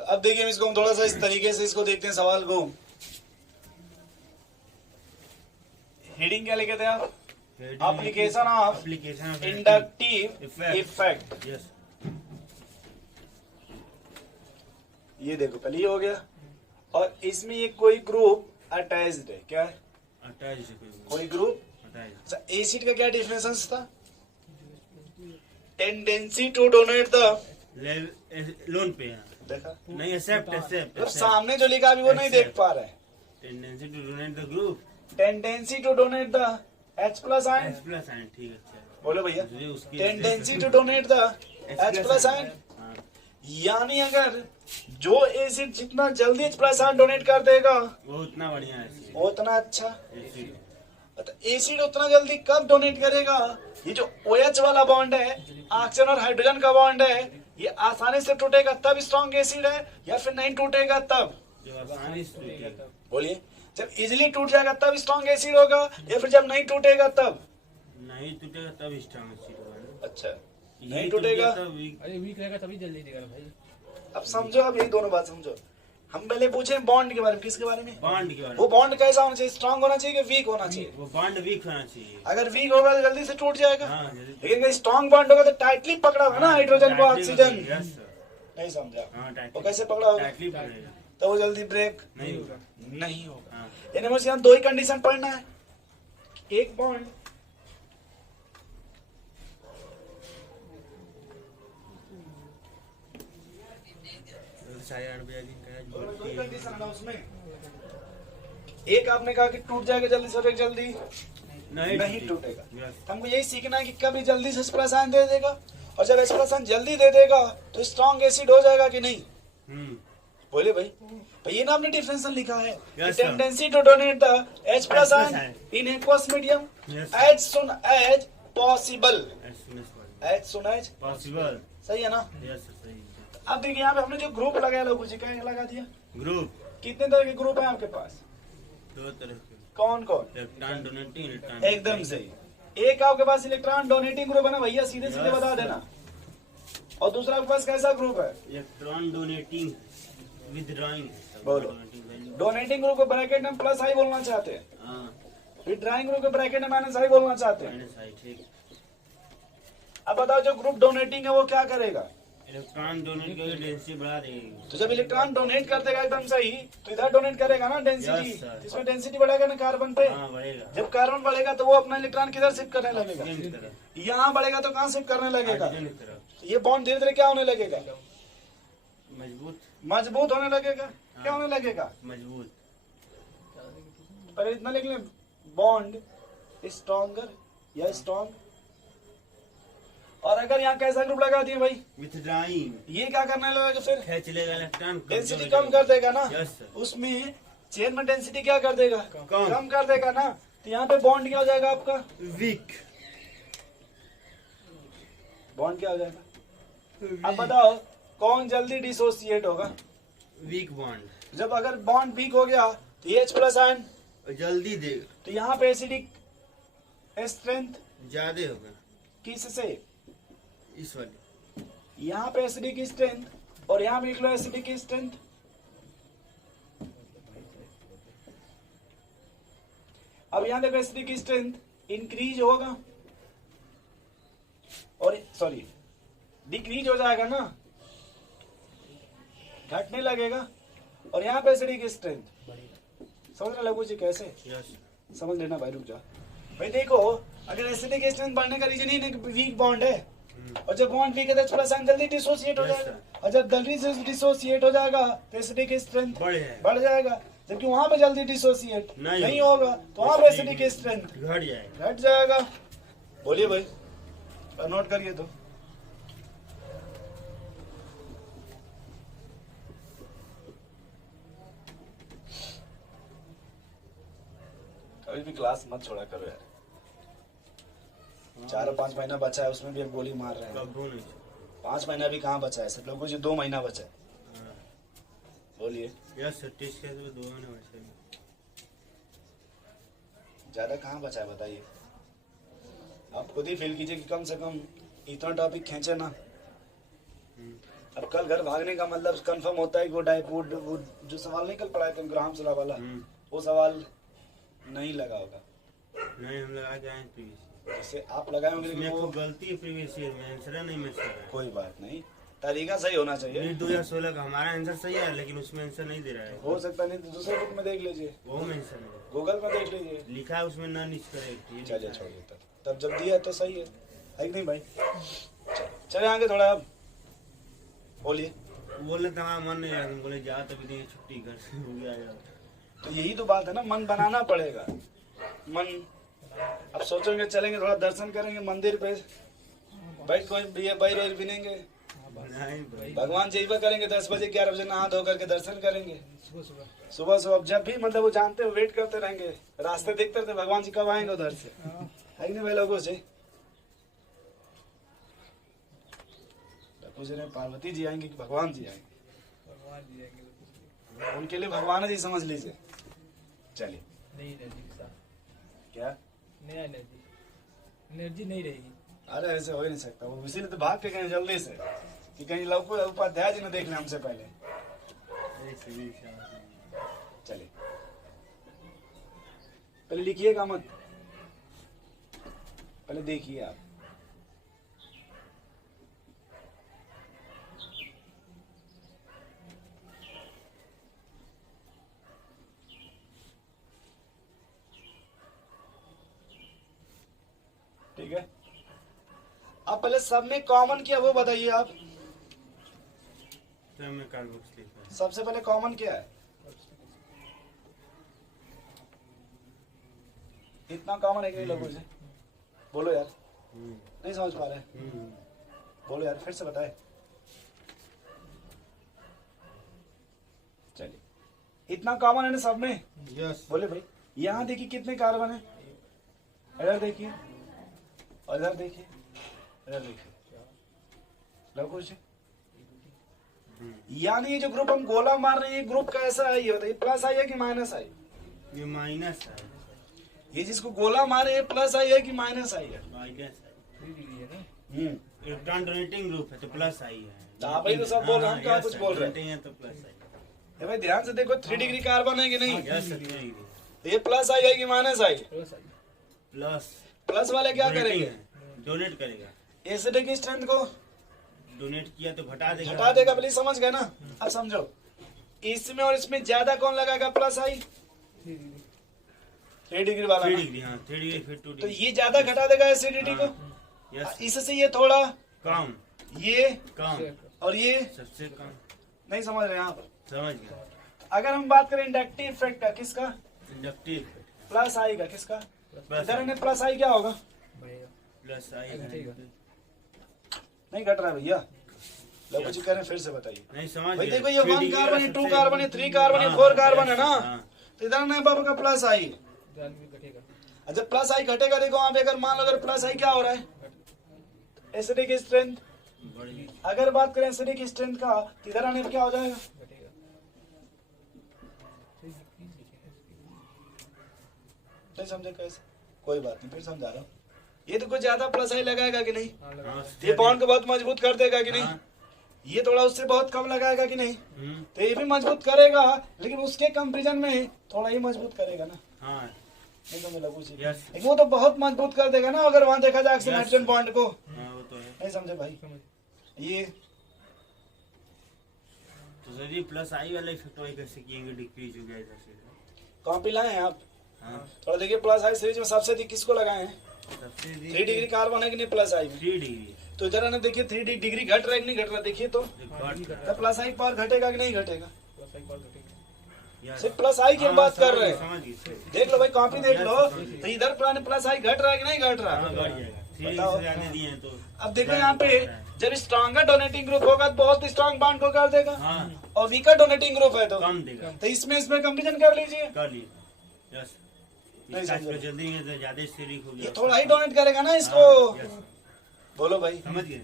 तो अब देखिए इसको हम थोड़ा सा इस तरीके से इसको देखते हैं सवाल को। हेडिंग क्या लिखे थे आप? Application of inductive effect. Yes. ये देखो पहले ये हो गया, और इसमें ये कोई ग्रुप अटैच्ड है। क्या है? अटैच कोई ग्रुप। अटैच। अच्छा, एसिड का क्या डिफिनेशन था? Tendency to donate the lone pair है। देखा नहीं, एक्सेप्ट तो सामने जो लिखा अभी वो नहीं देख पा रहे। Tendency to donate the group. Tendency to donate the H plus ion. H plus ion, ठीक है। बोलो भैया, उसकी tendency to donate the H plus ion. यानी अगर जो एसिड जितना जल्दी H प्लस आयन डोनेट कर देगा वो उतना बढ़िया है, वो उतना अच्छा। एसिड। तो एसिड उतना जल्दी कब डोनेट करेगा? ये जो OH वाला बॉन्ड है, ऑक्सीजन और हाइड्रोजन का बॉन्ड है, ये आसानी से टूटेगा तब स्ट्रॉन्ग एसिड है, या फिर नहीं टूटेगा तब? जो आसानी से टूटेगा। बोलिए, जब इजीली टूट जाएगा तब स्ट्रॉन्ग एसिड होगा, या फिर जब नहीं टूटेगा तब? नहीं टूटेगा तब स्ट्रॉन्ग एसिड होगा। अच्छा, नहीं टूटेगा तब वीक। अरे वीक रहेगा तभी जल्दी देगा भाई। अब समझो, अब यही दोनों बात समझो। हम पहले पूछे बॉन्ड के बारे में, किसके बारे में? बॉन्ड के बारे वो में। बॉन्ड कैसा होना चाहिए? स्ट्रांग होना चाहिए कि वीक होना चाहिए? वो बॉन्ड वीक होना चाहिए। अगर वीक होगा तो जल्दी से टूट जाएगा। हाँ, जल्दी। लेकिन अगर स्ट्रांग बॉन्ड होगा तो टाइटली पकड़ा होगा ना हाइड्रोजन को ऑक्सीजन। Yes sir. नहीं समझा? हाँ, टाइटली। वो कैसे पकड़ा होगा? टाइटली पकड़ेगा। तो वो जल्दी ब्रेक नहीं होगा। नहीं होगा। हाँ। यानी मुझे यहाँ दो ही कंडीशन पढ़ना है। एक बॉन्ड दो ही कंडीशन है ना उसमें। एक आपने कहा कि टूट जाएगा जल्दी से, और एक जल्दी नहीं टूटेगा। यस। हमको यही सीखना है कि कभी जल्दी से एक्सप्रेशन दे देगा, और जब एक्सप्रेशन जल्दी दे देगा तो स्ट्रॉन्ग एसिड हो जाएगा कि नहीं? बोले भाई, ये ना आपने डिफिनेशन लिखा है, Yes, sir. Tendency to donate the H plus ion in aqueous medium Yes, as soon as possible. As soon as possible. सही है ना? यस सर, सही। अब देखिए यहाँ पे हमने जो ग्रुप लगाया लोगों से, क्या लगा दिया? ग्रुप कितने तरह के ग्रुप है आपके पास? दो तरह के। कौन कौन? इलेक्ट्रॉन डोनेटिंग, इलेक्ट्रॉन एकदम सही। एक आपके पास इलेक्ट्रॉन डोनेटिंग ग्रुप है ना भैया, सीधे सीधे Yes, बता sir. देना। और दूसरा आपके पास कैसा ग्रुप है? Electron donating withdrawing. बोलो। डोनेटिंग ग्रुप को ब्रैकेट में प्लस आई बोलना चाहते हैं, हाँ, विथड्राइंग ग्रुप को ब्रैकेट में माइनस आई बोलना चाहते हैं। माइनस आई, ठीक। अब बताओ जो ग्रुप डोनेटिंग है वो क्या करेगा? इलेक्ट्रॉन डोनेट करके डेंसिटी बढ़ा देगी। तो जब इलेक्ट्रॉन डोनेट कर देगा एकदम सही, तो इधर डोनेट करेगा ना डेंसिटी। Yes, sir. इसमें डेंसिटी बढ़ेगा ना कार्बन पे। हाँ, बढ़ेगा। जब कार्बन बढ़ेगा तो वो अपना इलेक्ट्रॉन किधर शिफ्ट करने लगेगा? ऑक्सीजन की तरफ। यहाँ बढ़ेगा तो कहाँ शिफ्ट करने लगेगा? हाइड्रोजन की तरफ। ये बॉन्ड धीरे धीरे क्या होने लगेगा? मजबूत। मजबूत होने लगेगा। क्या होने लगेगा? मजबूत। पहले इतना लिख लें, बॉन्ड स्ट्रॉन्गर या स्ट्रॉन्ग। और अगर यहाँ कैसा ग्रुप लगा दिए भाई, विथड्रॉइंग, ये क्या करने लगेगा? फिर खींच लेगा इलेक्ट्रॉन। डेंसिटी कम कर देगा ना। Yes sir. उसमें चेन में डेंसिटी क्या कर देगा? कम। कम कर देगा ना। तो यहाँ पे बॉन्ड क्या हो जाएगा आपका? वीक। बॉन्ड क्या हो जाएगा? अब बताओ कौन जल्दी डिसोसिएट होगा? Weak bond. जब अगर बॉन्ड वीक हो गया तो H प्लस आयन, जल्दी देगा। तो यहाँ पे एसिडिक स्ट्रेंथ ज्यादा होगा किससे? इस वाले। यहाँ पे एसिडिक स्ट्रेंथ, और यहाँ पे निकलो एसिडिक स्ट्रेंथ। अब यहाँ देखो एसिडिक स्ट्रेंथ इंक्रीज होगा, और सॉरी डिक्रीज हो जाएगा ना, घटने लगेगा। और यहाँ पे एसिडिक स्ट्रेंथ समझने लगो जी कैसे? यस। समझ लेना भाई, रुक जा भाई। देखो अगर एसिडिक स्ट्रेंथ बढ़ने का रीजन ही वीक बॉन्ड है, और जब बॉन्ड वीक है तो थोड़ा सा जल्दी डिसोसिएट हो Yes, जाएगा, और जब जल्दी से डिसोसिएट हो जाएगा तो एसिडिक स्ट्रेंथ बढ़ जाएगा। जबकि वहां पे जल्दी डिसोसिएट नहीं होगा, तो वहां पे एसिडिक स्ट्रेंथ घट जाएगा। घट जाएगा। बोलिए भाई, नोट करिए। तो कभी भी क्लास मत छोड़ा करो यार। 4 और 5 महीना बचा है, उसमें भी अब गोली मार रहे हैं। कब नहीं। 5 महीना भी कहाँ बचा है, सब लोगों को 2 महीना बचा है। हाँ। बोलिए, यस सर, टेस्ट कैसे 2 महीने बचे। ज्यादा कहाँ बचा है बताइए? आप खुद ही फील कीजिए कि कम से कम इतना टॉपिक खींचे ना, अब कल घर भागने का मतलब कंफर्म होता है कि वो डाइपोड वो जो सवाल नहीं कल पढ़ाए थे ग्राम सलाह वाला वो सवाल नहीं लगा होगा। नहीं हम लगा के आए प्रीवियस जैसे आप लगाए होंगे लेकिन ईयर वो को गलती है प्रीवियस ईयर में आंसर नहीं मैच कर रहा है। कोई बात नहीं, तरीका सही होना चाहिए। नीट 2016 का हमारा आंसर सही है लेकिन उसमें आंसर नहीं दे रहा है। हो सकता नहीं तो दूसरे बुक में देख लीजिए, वो में आंसर नहीं है। गूगल में देख लीजिए। लिखा है उसमें नॉन इज करेक्ट। चलिए छोड़िए तब जब दिया तो सही है कि नहीं भाई। चले आगे थोड़ा अब बोलिए। बोले तो हमारा मन नहीं लगा, बोले जा तभी नहीं छुट्टी घर से हो गया यार। तो यही तो बात है ना, मन बनाना पड़ेगा। मन अब सोचेंगे चलेंगे थोड़ा दर्शन करेंगे मंदिर पे, भाई कोई बैर बिनेंगे, नहीं भाई भगवान जी करेंगे 10 बजे 11 बजे नहा धो करके दर्शन करेंगे। सुबह सुबह सुबह सुबह जब भी मतलब वो जानते हो वेट करते रहेंगे, रास्ते देखते रहते भगवान जी कब आएंगे उधर से, है कि नहीं भाई लोगों से। पूछ रहे हैं पार्वती जी आएंगे कि भगवान जी आएंगे, भगवान जी आएंगे उनके लिए भगवान जी समझ लीजिए। चलिए नहीं एनर्जी के साथ, क्या, नया एनर्जी नहीं रहेगी। अरे ऐसे हो ही नहीं सकता, वो इसीलिए तो भाग के कहीं जल्दी से कि कहीं लौको उपाध्याय जी ने देख लें हमसे पहले। चलिए पहले लिखिएगा मत, पहले देखिए आप। ठीक है, अब पहले सब में कॉमन क्या वो बताइए आप। तो मैं कार्ड बॉक्स लिखा है। सबसे पहले कॉमन क्या है, इतना कॉमन है कि लोगों से बोलो यार, नहीं समझ पा रहे, बोलो यार फिर से बताए। चलिए इतना कॉमन है ना सब में, यस बोले भाई। यहाँ देखिए कितने कार्बन है, इधर देखिए और इधर देखिए, इधर देखिए लोगों से। यानी ये जो ग्रुप हम गोला मार रहे हैं ये ग्रुप कैसा है ये बताइए, प्लस आई है कि माइनस आई। ये माइनस है, ये जिसको गोला मारे ये प्लस आई है कि माइनस आई है। माइनस है। 3 डिग्री है ना, इलेक्ट्रॉन डोनेटिंग ग्रुप है तो प्लस आई है। तो आप ही तो सब बोल रहे हैं, हम कहाँ कुछ बोल रहे हैं। हैं तो प्लस आई ये भाई ध्यान से देखो 3 डिग्री कार्बन है कि नहीं, यस ये प्लस आई है कि माइनस आई। प्लस आई। प्लस प्लस वाले क्या करेंगे, डोनेट करेगा। एसिडिक स्ट्रेंथ को डोनेट किया तो घटा देगा। हटा देगा, प्लीज समझ गए ना। अब समझो इसमें और इसमें ज्यादा कौन लगाएगा, प्लस आई 3 डिग्री 3 डिग्री वाला 3 ना। डिग्री, हाँ 3 डिग्री फिर 2 तो डिग्री। ये ज्यादा घटा देगा एसिडिटी को, यस इससे ये थोड़ा, कम ये कम और ये सबसे कम। नहीं समझ रहे हैं आप। समझ गया। अगर हम बात करें इंडक्टिव इफेक्ट का, किसका, इंडक्टिव प्लस आई का, किसका, प्लस इधर ने प्लस आई क्या होगा, बढ़ेगा। प्लस आई घटेगा। नहीं घट रहा है भैया। लो कुछ करें फिर से बताइए नहीं समझ भाई। गया। देखो ये 3 1 डिग्री कार्बन है, वाला 2 सबसे- कार्बन है, 3 कार्बन है, हाँ, 4 कार्बन है ना, हाँ, तो इधर ने बाबू का प्लस आई। जान भी घटेगा। और जब प्लस आई घटेगा, देखो वहां पे अगर मान लो अगर प्लस आई क्या हो रहा है, एसिडिक स्ट्रेंथ। बढ़ गई। अगर बात करें एसिडिक स्ट्रेंथ का तो इधर आने पर क्या हो जाएगा, घटेगा। 3 डिग्री नहीं समझे कैसे, कोई बात नहीं फिर समझा रहा हूँ। ये तो कुछ ज्यादा प्लस आई लगाएगा कि नहीं, हाँ लगा। हाँ, ये बॉन्ड को बहुत मजबूत कर देगा कि नहीं, हाँ। ये थोड़ा उससे बहुत कम लगाएगा कि नहीं, हम्म, तो ये भी मजबूत करेगा लेकिन उसके कंपेरिजन में थोड़ा ही मजबूत करेगा ना। हाँ नहीं समझ लगू जी, यस लेकिन वो तो बहुत मजबूत कर देगा ना अगर वहां देखा जाए Yes. नाइट्रोजन बॉन्ड को। हाँ वो तो है। नहीं समझे भाई, समझ। ये तो सर ये प्लस आई वाला इफेक्ट वही कैसे किएंगे, डिक्रीज हो गया इधर से। कॉपी लाए हैं आप, हाँ थोड़ा देखिए प्लस आई सीरीज में सबसे अधिक किसको लगाए हैं, सबसे 3 डिग्री कार्बन है कि नहीं प्लस आई में। 3 डिग्री तो इधर आने देखिए 3 डिग्री घट रहा है कि नहीं घट रहा, देखिए तो घट प्लस आई पावर घटेगा कि नहीं घटेगा, प्लस आई पावर घटेगा। सिर्फ प्लस आई की हम बात कर रहे हैं। समझ गए। देख लो भाई कॉपी देख लो, तो इधर प्लस आई घट रहा है कि नहीं घट रहा। हाँ, बढ़ जाएगा। 3 बताओ। से ज्यादा दिए हैं तो अब देखो यहाँ पे जब स्ट्रॉन्गर डोनेटिंग ग्रुप होगा तो बहुत स्ट्रॉन्ग बॉन्ड को कर देगा, हाँ और वीकर डोनेटिंग ग्रुप है कम देगा। तो इसमें कंपेरिजन कर लीजिए। कर लिए यस। नहीं इसका समझे। जल्दी है तो ज्यादा स्टीरिक हो ये गया। थोड़ा ही डोनेट करेगा ना इसको। हाँ, yes, बोलो भाई, समझ गए।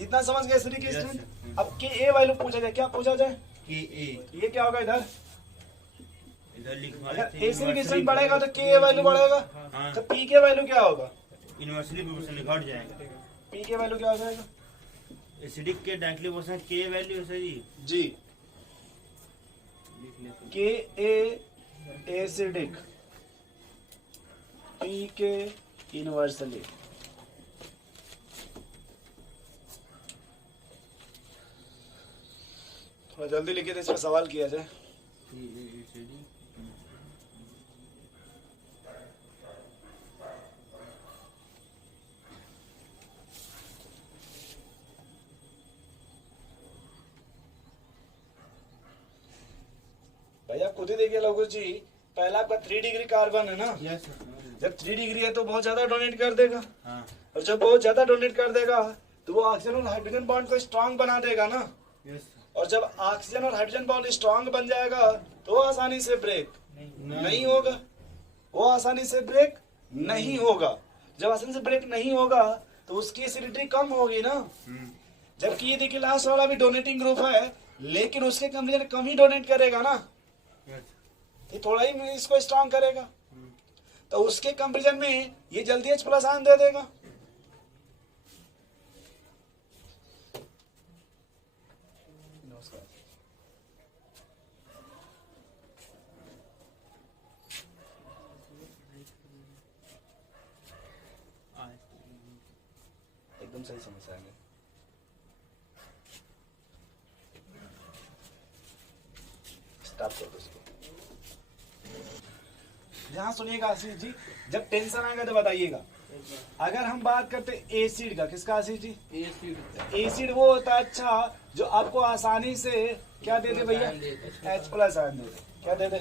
इतना समझ गए स्त्री की Yes, स्ट्रेंथ। yes. अब के ए वैल्यू पूछा जाए, क्या पूछा जाए, कि ए ये क्या होगा इधर, इधर लिखवा अगर एसिडिक स्ट्रेंथ बढ़ेगा तो के ए वैल्यू बढ़ेगा, हाँ तो पी के वैल्यू क्या होगा, यूनिवर्सली प्रोपोर्शन घट जाएगा। पी के वैल्यू क्या हो जाएगा, एसिडिक के डाइक्लोबोसन के वैल्यू है सर जी लिख लेते के ए एसिडिक, पी के इनवर्सली। थोड़ा जल्दी लिखिए तो इस पर सवाल किया जाए। एसिडिक भैया खुद ही देखिए लघु जी, पहला आपका 3 डिग्री कार्बन है ना, यस सर जब 3 डिग्री है तो बहुत ज्यादा डोनेट कर देगा, हाँ और जब बहुत ज्यादा डोनेट कर देगा तो वो ऑक्सीजन और हाइड्रोजन बॉन्ड को स्ट्रांग बना देगा ना, यस सर और जब ऑक्सीजन और हाइड्रोजन बॉन्ड स्ट्रांग बन जाएगा तो आसानी से ब्रेक नहीं होगा, वो आसानी से ब्रेक नहीं होगा। जब आसानी से ब्रेक नहीं होगा तो उसकी एसिडिटी कम होगी ना। जबकि ये देखिए लास्ट वाला भी डोनेटिंग ग्रुप है, लेकिन उसके कंपेरिजन कम ही डोनेट करेगा ना, यस ये थोड़ा ही इसको स्ट्रांग करेगा, तो उसके कंपेरिजन में ये जल्दी H+ आयन दे देगा। एकदम सही समझ आएंगे। स्टॉप कर दो इसको। ध्यान सुनिएगा आशीष जी, जब टेंशन आएगा तो बताइएगा। अगर हम बात करते एसिड का, किसका आशीष जी? एसिड वो होता है अच्छा जो आपको आसानी से क्या दे दे भैया? H+ आयन दे दे। क्या दे दे?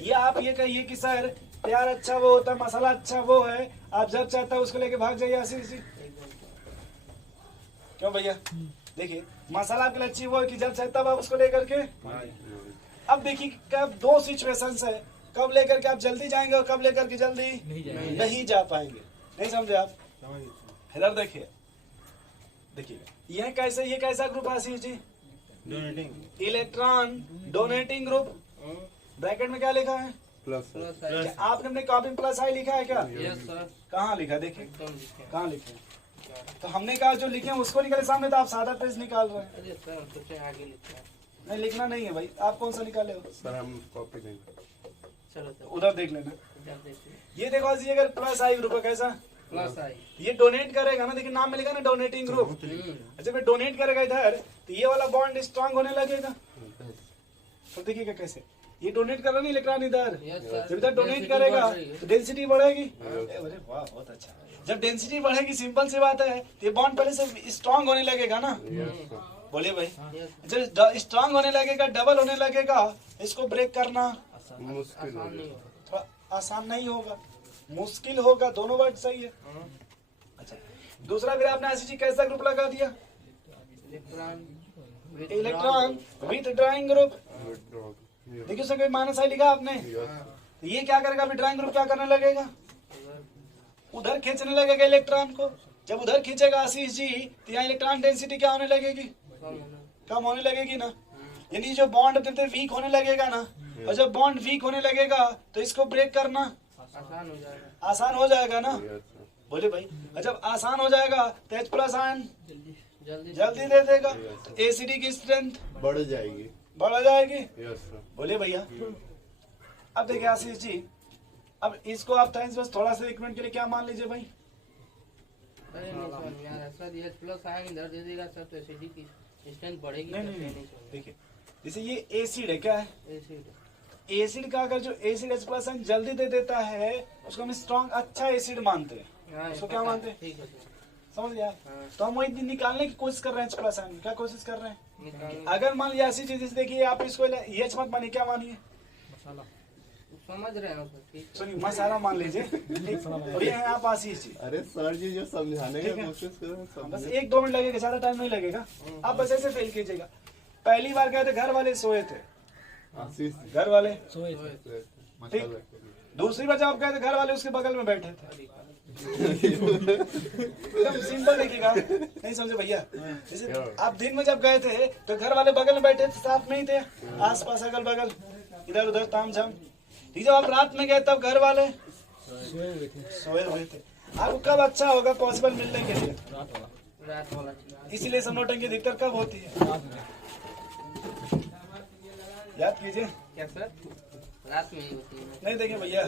ये आप ये कहिए कि सर प्यार अच्छा वो होता है, मसाला अच्छा वो है, आप जब चाहता है उसको लेके भाग जाइए आशीष जी। क्यों भैया? देखिए मसाला आपके लिए अच्छी वो है कि जब चाहता है आप उसको लेकर के। अब देखिए कब 2 सिचुएशंस है, कब लेकर के आप जल्दी जाएंगे और कब लेकर के जल्दी नहीं जा पाएंगे। नहीं समझे आप? इधर देखिए, देखिए ये कैसा ग्रुप है Ashish ji? Donating electron donating group. Bracket में क्या लिखा है? प्लस क्या आपने अपने कॉपी में प्लस आई लिखा है क्या? यस सर, कहाँ लिखा? देखिए एकदम लिखे हैं। कहाँ लिखे हैं? तो हमने कहा जो लिखे हैं उसको निकाले सामने, तो आप सादा पेज निकाल रहे हैं। अरे सर हम सोचे आगे लिखते हैं। नहीं लिखना नहीं है भाई, आप कौन सा निकाले हो? सर हम कॉपी नहीं चलो सर उधर देख लेना। इधर देखिए, ये देखो जी, अगर प्लस आई ग्रुप है कैसा? प्लस आई। ये डोनेट करेगा ना, देखिए नाम में लिखा ना डोनेटिंग ग्रुप। अच्छा मैं डोनेट करेगा इधर तो ये वाला बॉन्ड स्ट्रांग होने लगेगा। तो देखिएगा कैसे ये डोनेट कर रहा नहीं इलेक्ट्रॉन इधर, यस सर, जब इधर डोनेट density करेगा बढ़ रही है। तो डेंसिटी बढ़ेगी। अरे वाह बहुत अच्छा। जब डेंसिटी बढ़ेगी सिंपल सी बात है, तो ये बॉन्ड पहले से स्ट्रांग होने लगेगा ना। बोलिए भाई, यस जब स्ट्रांग होने लगेगा, डबल होने लगेगा, इसको ब्रेक करना मुश्किल हो आसान नहीं जाएगा। होगा। थोड़ा आसान नहीं होगा, मुश्किल होगा। दोनों वर्ड सही है। अच्छा दूसरा फिर आपने आशीष जी कैसा ग्रुप लगा दिया? Electron with drawing group. Withdraw. Yes. देखिए उसमें कोई माइनस आई लिखा आपने, तो ये क्या करेगा? अभी ड्राइंग ग्रुप क्या करने लगेगा? उधर खींचने लगेगा इलेक्ट्रॉन को। जब उधर खींचेगा आशीष जी तो यहाँ इलेक्ट्रॉन डेंसिटी क्या होने लगेगी? कम होने लगेगी ना। यानी जो बॉन्ड देते वीक होने लगेगा ना, और जब बॉन्ड वीक होने लगेगा तो इसको ब्रेक करना आसान हो जाएगा। आसान हो जाएगा ना। Yes, sir. बोले भाई, और जब आसान हो जाएगा तो H+ आयन जल्दी जल्दी दे देगा, तो एसिडी की स्ट्रेंथ बढ़ जाएगी। बढ़ जाएगी। Yes sir. बोले भैया। अब देखिए आशीष जी, अब इसको आप टाइम्स बस थोड़ा सा 1 मिनट के लिए क्या मान लीजिए भाई? अरे नहीं समझ में आ रहा सर, ये प्लस आयन इधर दे देगा सर तो एसिडिक की स्ट्रेंथ बढ़ेगी। नहीं तो नहीं नहीं नहीं, समझ में। देखिए जैसे ये एसिड है, क्या है? एसिड एसिड का अगर जो एसिड H+ आयन जल्दी दे देता है उसको हम स्ट्रॉन्ग अच्छा एसिड मानते हैं। हाँ, उसको ये क्या पता है। मानते हैं? ठीक है सर, समझ गया? हाँ। तो हम वही निकालने की कोशिश कर रहे हैं H+ आयन। क्या कोशिश कर रहे हैं? निकाल अगर मान लिया ऐसी चीज, देखिए आप इसको ये H मत मानिए, क्या मानिए? समझ रहे हो सर, ठीक है। सुनिए मसाला मान लीजिए, ठीक? और ये है आप आशीष जी। अरे सर जी जो समझाने ठीक की है। कोशिश कर रहे हैं बस समझे। 1-2 मिनट लगेगा, ज्यादा टाइम नहीं लगेगा। आप बस ऐसे फेल कीजिएगा। पहली बार गए थे घर वाले सोए थे, आशीष घर वाले। मसाला दूसरी बार जब आप गए थे घर वाले उसके बगल में बैठे थे। एकदम सिंपल देखिएगा, नहीं समझे भैया? जैसे आप दिन में जब गए थे तो घर वाले बगल में बैठे थे, साथ में ही थे, आस पास अगल बगल इधर उधर ताम झाम। ठीक, जब आप रात में गए तब घर वाले सोए हुए थे। आपको कब अच्छा होगा पॉसिबल मिलने के लिए? रात वाला चीज। इसीलिए सब नौटंकी अधिकतर कब होती है, याद कीजिए। क्या सर? रात में ही होती है। नहीं देखिए भैया,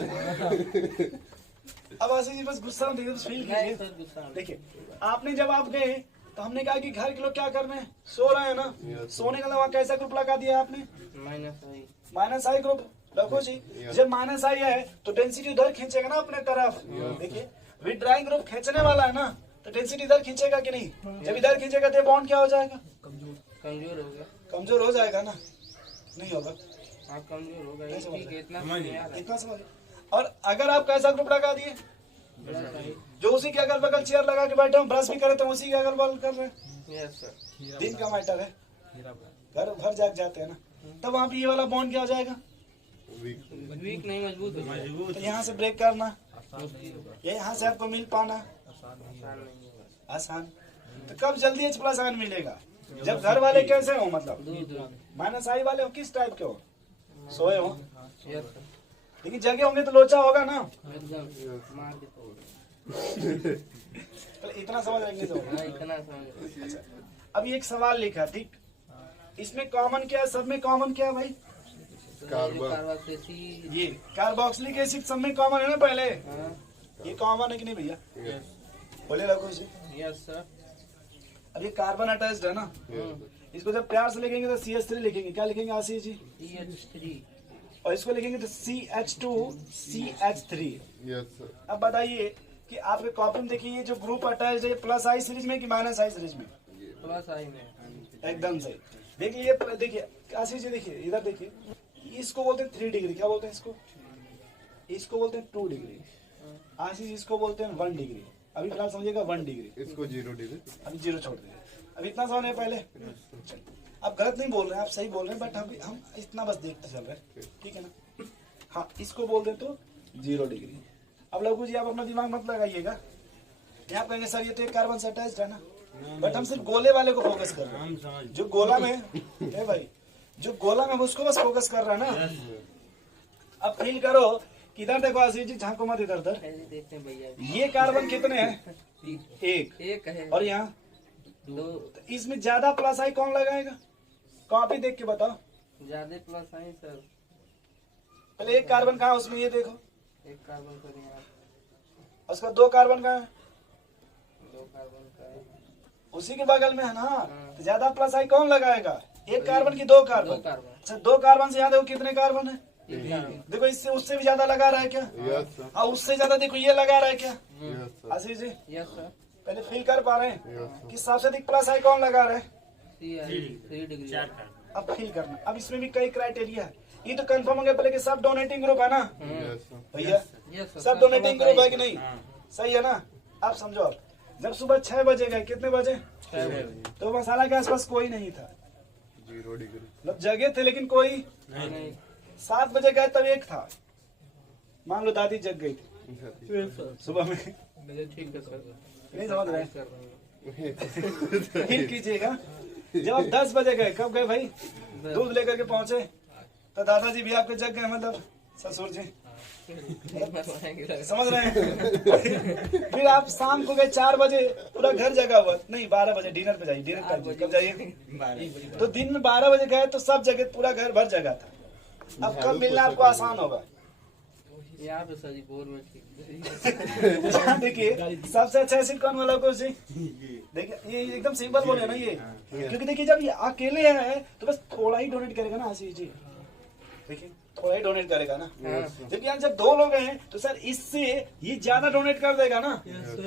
अब आशीष जी बस गुस्सा मत देखिए, बस फील नहीं कीजिए। सर, गुस्सा नहीं। देखिए आपने जब आप गए तो हमने कहा कि घर के लोग क्या कर रहे हैं, सो रहे हैं ना, सोने का वहाँ कैसा ग्रुप लगा दिया आपने, -i। Minus I group. रखो जी, जब माइनस आई है तो डेंसिटी उधर खींचेगा ना अपने तरफ। देखिए विड्राइंग ग्रुप खींचने वाला है ना, तो डेंसिटी इधर खींचेगा कि नहीं, जब इधर खींचेगा तो बॉन्ड क्या हो जाएगा, कमजोर हो गया। कमजोर हो जाएगा ना, नहीं होगा। हाँ कमजोर हो गया, नहीं समझ ठीक है, इतना समझ नहीं आ रहा। इतना समझ। और अगर आप कैसा ग्रुप लगा दिए, +i। जो उसी के अगल बगल चेयर लगा के बैठे हम ब्रश भी करे तो उसी के अगल बगल कर रहे हैं, यस सर। दिन का मैटर है, घर भर जाग जाते हैं ना, तब वहाँ पे ये वाला बॉन्ड क्या हो जाएगा, वीक नहीं, मजबूत हो जाएगा। मजबूत तो यहाँ से ब्रेक करना, मुश्किल होगा, ये यहाँ से आपको मिल पाना आसान नहीं होगा। आसान। तो कब जल्दी H+ मिलेगा, जब घर वाले कैसे हो, मतलब दूर माइनस आई वाले हो, किस टाइप के हो, सोए हो, यस सर, लेकिन जगह होंगे तो लोचा होगा ना, एकदम मार के तोड़। तो इतना समझ रखने से होगा। हाँ इतना समझ। अच्छा, अभी एक सवाल लिखा, ठीक, इसमें कॉमन क्या है, सब में कॉमन क्या है भाई, कार्बोक्सिलिक। ये कार्बोक्सिलिक एसिड सब में कॉमन है ना पहले, हाँ ये कॉमन है कि नहीं भैया, बोले रखो इसे। Yes sir. अब ये कार्बन अटैच्ड है ना, इसको जब प्यार से लिखेंगे तो CH3 लिखेंगे, क्या लिखेंगे आशीष जी, CH3। और इसको लिखेंगे तो CH2 CH3। Yes sir. अब बताइए कि आपके कॉपी में देखिए ये जो ग्रुप अटैच्ड है, +i सीरीज में कि -i सीरीज में, +i में। एकदम सही। देखिए ये देखिए आशीष जी, देखिए इधर देखिए, इसको बोलते हैं 3 डिग्री, क्या बोलते हैं इसको, इसको बोलते हैं 2 डिग्री, आशीष इसको बोलते हैं 1 डिग्री। अभी फिलहाल समझिएगा 1 डिग्री, इसको 0 डिग्री। अभी 0 छोड़ देंगे, अब इतना समझ है पहले। चलिए, आप गलत नहीं बोल रहे हैं, आप सही बोल रहे हैं, बट हम इतना बस देखते चल रहे हैं, ठीक है ना। हाँ, इसको बोल दे तो 0 डिग्री। अब लघु जी आप अपना दिमाग मत लगाइएगा, यहाँ कहेंगे सर ये तो एक कार्बन से अटैच्ड है ना, बट हम सिर्फ गोले वाले को फोकस कर रहे हैं, हम समझ जो गोला में है भाई, जो गोला में उसको बस फोकस कर रहा है ना। अब फील करो कि इधर देखो आशीष जी, झांको मत इधर उधर, ऐसे देखते हैं भैया। ये कार्बन कितने हैं, एक है और यहाँ 2। तो इसमें ज्यादा +i कौन लगाएगा, कॉपी देख के बताओ, ज्यादा +i सर। पहले एक कार्बन कहाँ है उसमें, ये देखो, एक कार्बन सर यहाँ, उसका 2 कार्बन कहाँ है, 2 कार्बन का है। उसी के बगल में है ना, तो ज्यादा +i कौन लगाएगा, एक कार्बन की 2 2 कार्बन। कार्बन। अच्छा 2 कार्बन से यहाँ देखो कितने कार्बन है, 3 कार्बन। देखो इससे उससे भी ज्यादा लगा रहा है क्या, यस सर। और उससे ज्यादा देखो ये लगा रहा है क्या, yes sir. Ashish ji yes sir. पहले फील कर पा रहे हैं यस कि सबसे अधिक +i कौन लगा रहा है, 3 डिग्री। 4 कार्बन। अब फील करना। अब इसमें भी कई क्राइटेरिया है, ये तो कंफर्म हो गया पहले कि सब डोनेटिंग ग्रुप है ना यस सर। भैया, यस सर। सब डोनेटिंग ग्रुप है कि नहीं, हाँ सही है ना। आप समझो, आप जब सुबह 6 बजे गए, कितने बजे, 6 बजे। तो मसाला के आसपास कोई नहीं था, 0 डिग्री। मतलब जगह थे लेकिन कोई। नहीं 7 बजे गए तब एक था, मान लो दादी जग गई थी सुबह में, ठीक है सर। नहीं समझ रहे, कर रहे हैं। फील कीजिएगा। जब आप 10 बजे गए, कब गए भाई, दूध लेकर के पहुंचे, तो दादाजी भी आपके जग गए, मतलब ससुर जी, समझ रहे हैं। फिर आप शाम को गए 4 बजे, पूरा घर जगा हुआ, नहीं 12 बजे डिनर पे जाइए, डिनर कर कब जाइए, तो दिन में 12 बजे गए तो सब जगह पूरा घर भर जगा था। अब कब मिलना आपको आसान होगा, यहाँ पे सर जी बोर में ठीक। देखिए सबसे अच्छा एसिड कौन वाला को जी, देखिए ये एकदम सिंपल बोले ना ये, क्योंकि देखिए जब ये अकेले है तो बस थोड़ा ही डोनेट करेगा ना आशीष जी, देखिए थोड़ा ही डोनेट करेगा ना, जबकि यहाँ जब 2 लोग हैं तो सर इससे ये ज्यादा डोनेट कर देगा ना,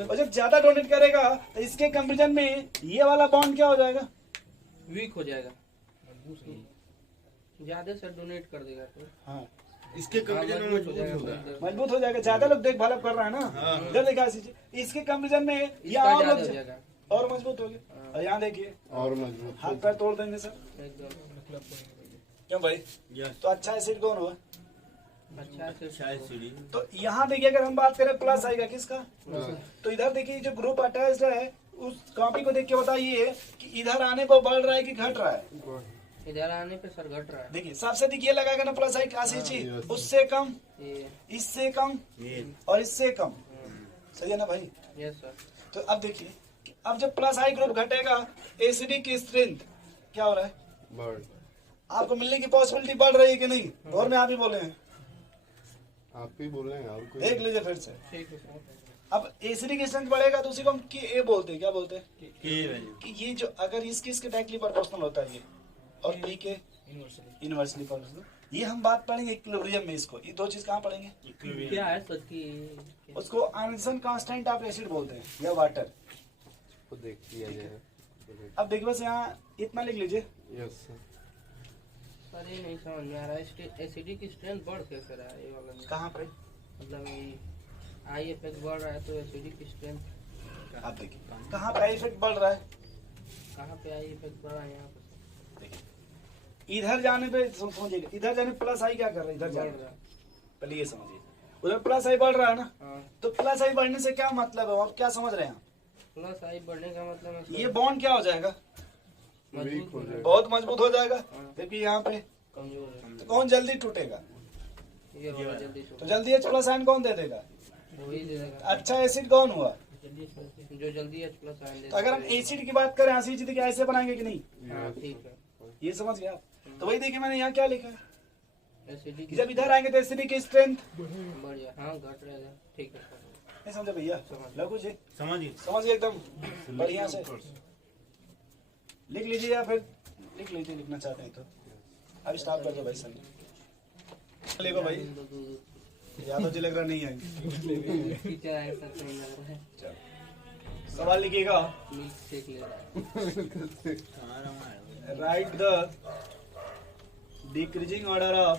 और जब ज्यादा डोनेट करेगा तो इसके कंपेरिजन में ये वाला बॉन्ड क्या हो जाएगा, वीक हो जाएगा, ज्यादा से डोनेट कर देगा तो हाँ इसके कंपेरिजन में मजबूत होगा। मजबूत हो जाएगा, ज्यादा लोग देखभाल अब कर रहा है ना, जब देखा आशीष जी, इसके कंपेरिजन में ये इसका और ज्यादा लोग हो जाएगा और मजबूत हो गए। और यहाँ देखिए और मजबूत। हाथ पैर तोड़ देंगे सर, एकदम। क्यों भाई, यस तो अच्छा एसिड कौन होगा, अच्छा से शायद सीढ़ी तो यहाँ देखिए अगर हम बात करें +i किसका, तो इधर देखिए जो ग्रुप अटैच्ड है उस कॉपी को देख के बताइए कि इधर आने पर बढ़ रहा है कि घट रहा है, इधर आने पे सर घट रहा है। देखिए सबसे अधिक ये लगाएगा ना +i आशीष जी, उससे कम, ये इससे कम ये और इससे कम, सही है ना भाई। Yes sir. तो अब देखिए कि अब जब प्लस आई ग्रुप घटेगा एसिडिक की स्ट्रेंथ क्या हो रहा है, बढ़ आपको मिलने की पॉसिबिलिटी बढ़ रही है कि नहीं? और मैं आप ही बोले हैं, आप ही बोल रहे हैं और कोई देख लीजिए फिर से। ठीक है सर। अब एसिडिक स्ट्रेंथ बढ़ेगा तो उसी को हम की ए बोलते हैं, क्या बोलते हैं के वैल्यू कि ये जो अगर इसके डायरेक्टली प्रोपोर्शनल होता है ये और पी के इनवर्सली प्रोपोर्शनल, ये हम बात पढ़ेंगे इक्विलिब्रियम में। इसको ये दो चीज कहाँ पढ़ेंगे? क्या है सर की उसको आंसन कांस्टेंट ऑफ एसिड बोलते हैं या वाटर। को देख लिया जाए। अब देखिए बस यहाँ इतना लिख लीजिए, यस सर। सर ये नहीं समझ में आ रहा है, एसिडिक की स्ट्रेंथ बढ़ कैसे रहा है ये वाला में? कहाँ पे? मतलब आई इफेक्ट बढ़ रहा है तो एसिडिक की स्ट्रेंथ आप देखिए कहाँ पे इफेक्ट बढ़ रहा है, कहाँ पे आई इफेक्ट बढ़ रहा है? यहाँ पे इधर जाने पे समझिएगा, इधर जाने प्लस आई क्या कर रहा है, इधर बढ़ जाने रहा है। पहले ये समझिए, उधर प्लस आई बढ़ रहा है ना, हाँ, तो प्लस आई बढ़ने से क्या मतलब है, आप क्या समझ रहे हैं? प्लस आई बढ़ने का मतलब है सर ये बॉन्ड क्या हो जाएगा, मजबूत हो जाएगा, बहुत मजबूत हो जाएगा। हाँ। देखिए यहाँ पे कमजोर है। तो कौन जल्दी टूटेगा, ये वाला जल्दी तो जल्दी H प्लस आयन कौन दे देगा? वही दे देगा अच्छा एसिड कौन हुआ? जो जल्दी H प्लस आयन दे तो अगर हम एसिड की बात करें एसिड की ऐसे बनाएंगे कि नहीं, हाँ ठीक है। ये समझ गया आप? तो वही देखिए मैंने यहाँ क्या लिखा है एसिडिक कि जब इधर आएंगे तो एसिडिक की स्ट्रेंथ बढ़िया, हाँ घट रहेगा। ठीक है सर। नहीं समझे भैया? लघु जी समझिए समझिए एकदम बढ़िया से लिख लीजिए या फिर लिख लीजिए, लिखना चाहते हैं तो अभी स्टॉप कर दो भाई। सर लिखो भाई, यादव जी लग रहा नहीं आएंगे। टीचर आए सर नहीं लग रहा है, चलो सवाल लिखिएगा, मिल्क शेक ले रहा है। Right the decreasing order of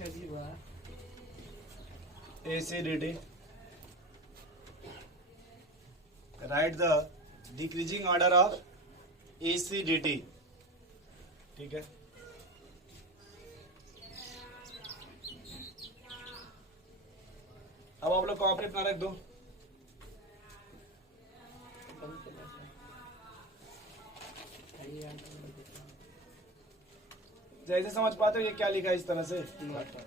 अजीब बात। acidity, write the decreasing order of acidity, ठीक है। अब आप लोग कॉपी अपना रख दो, जैसे समझ पाते हो ये क्या लिखा है इस तरह से,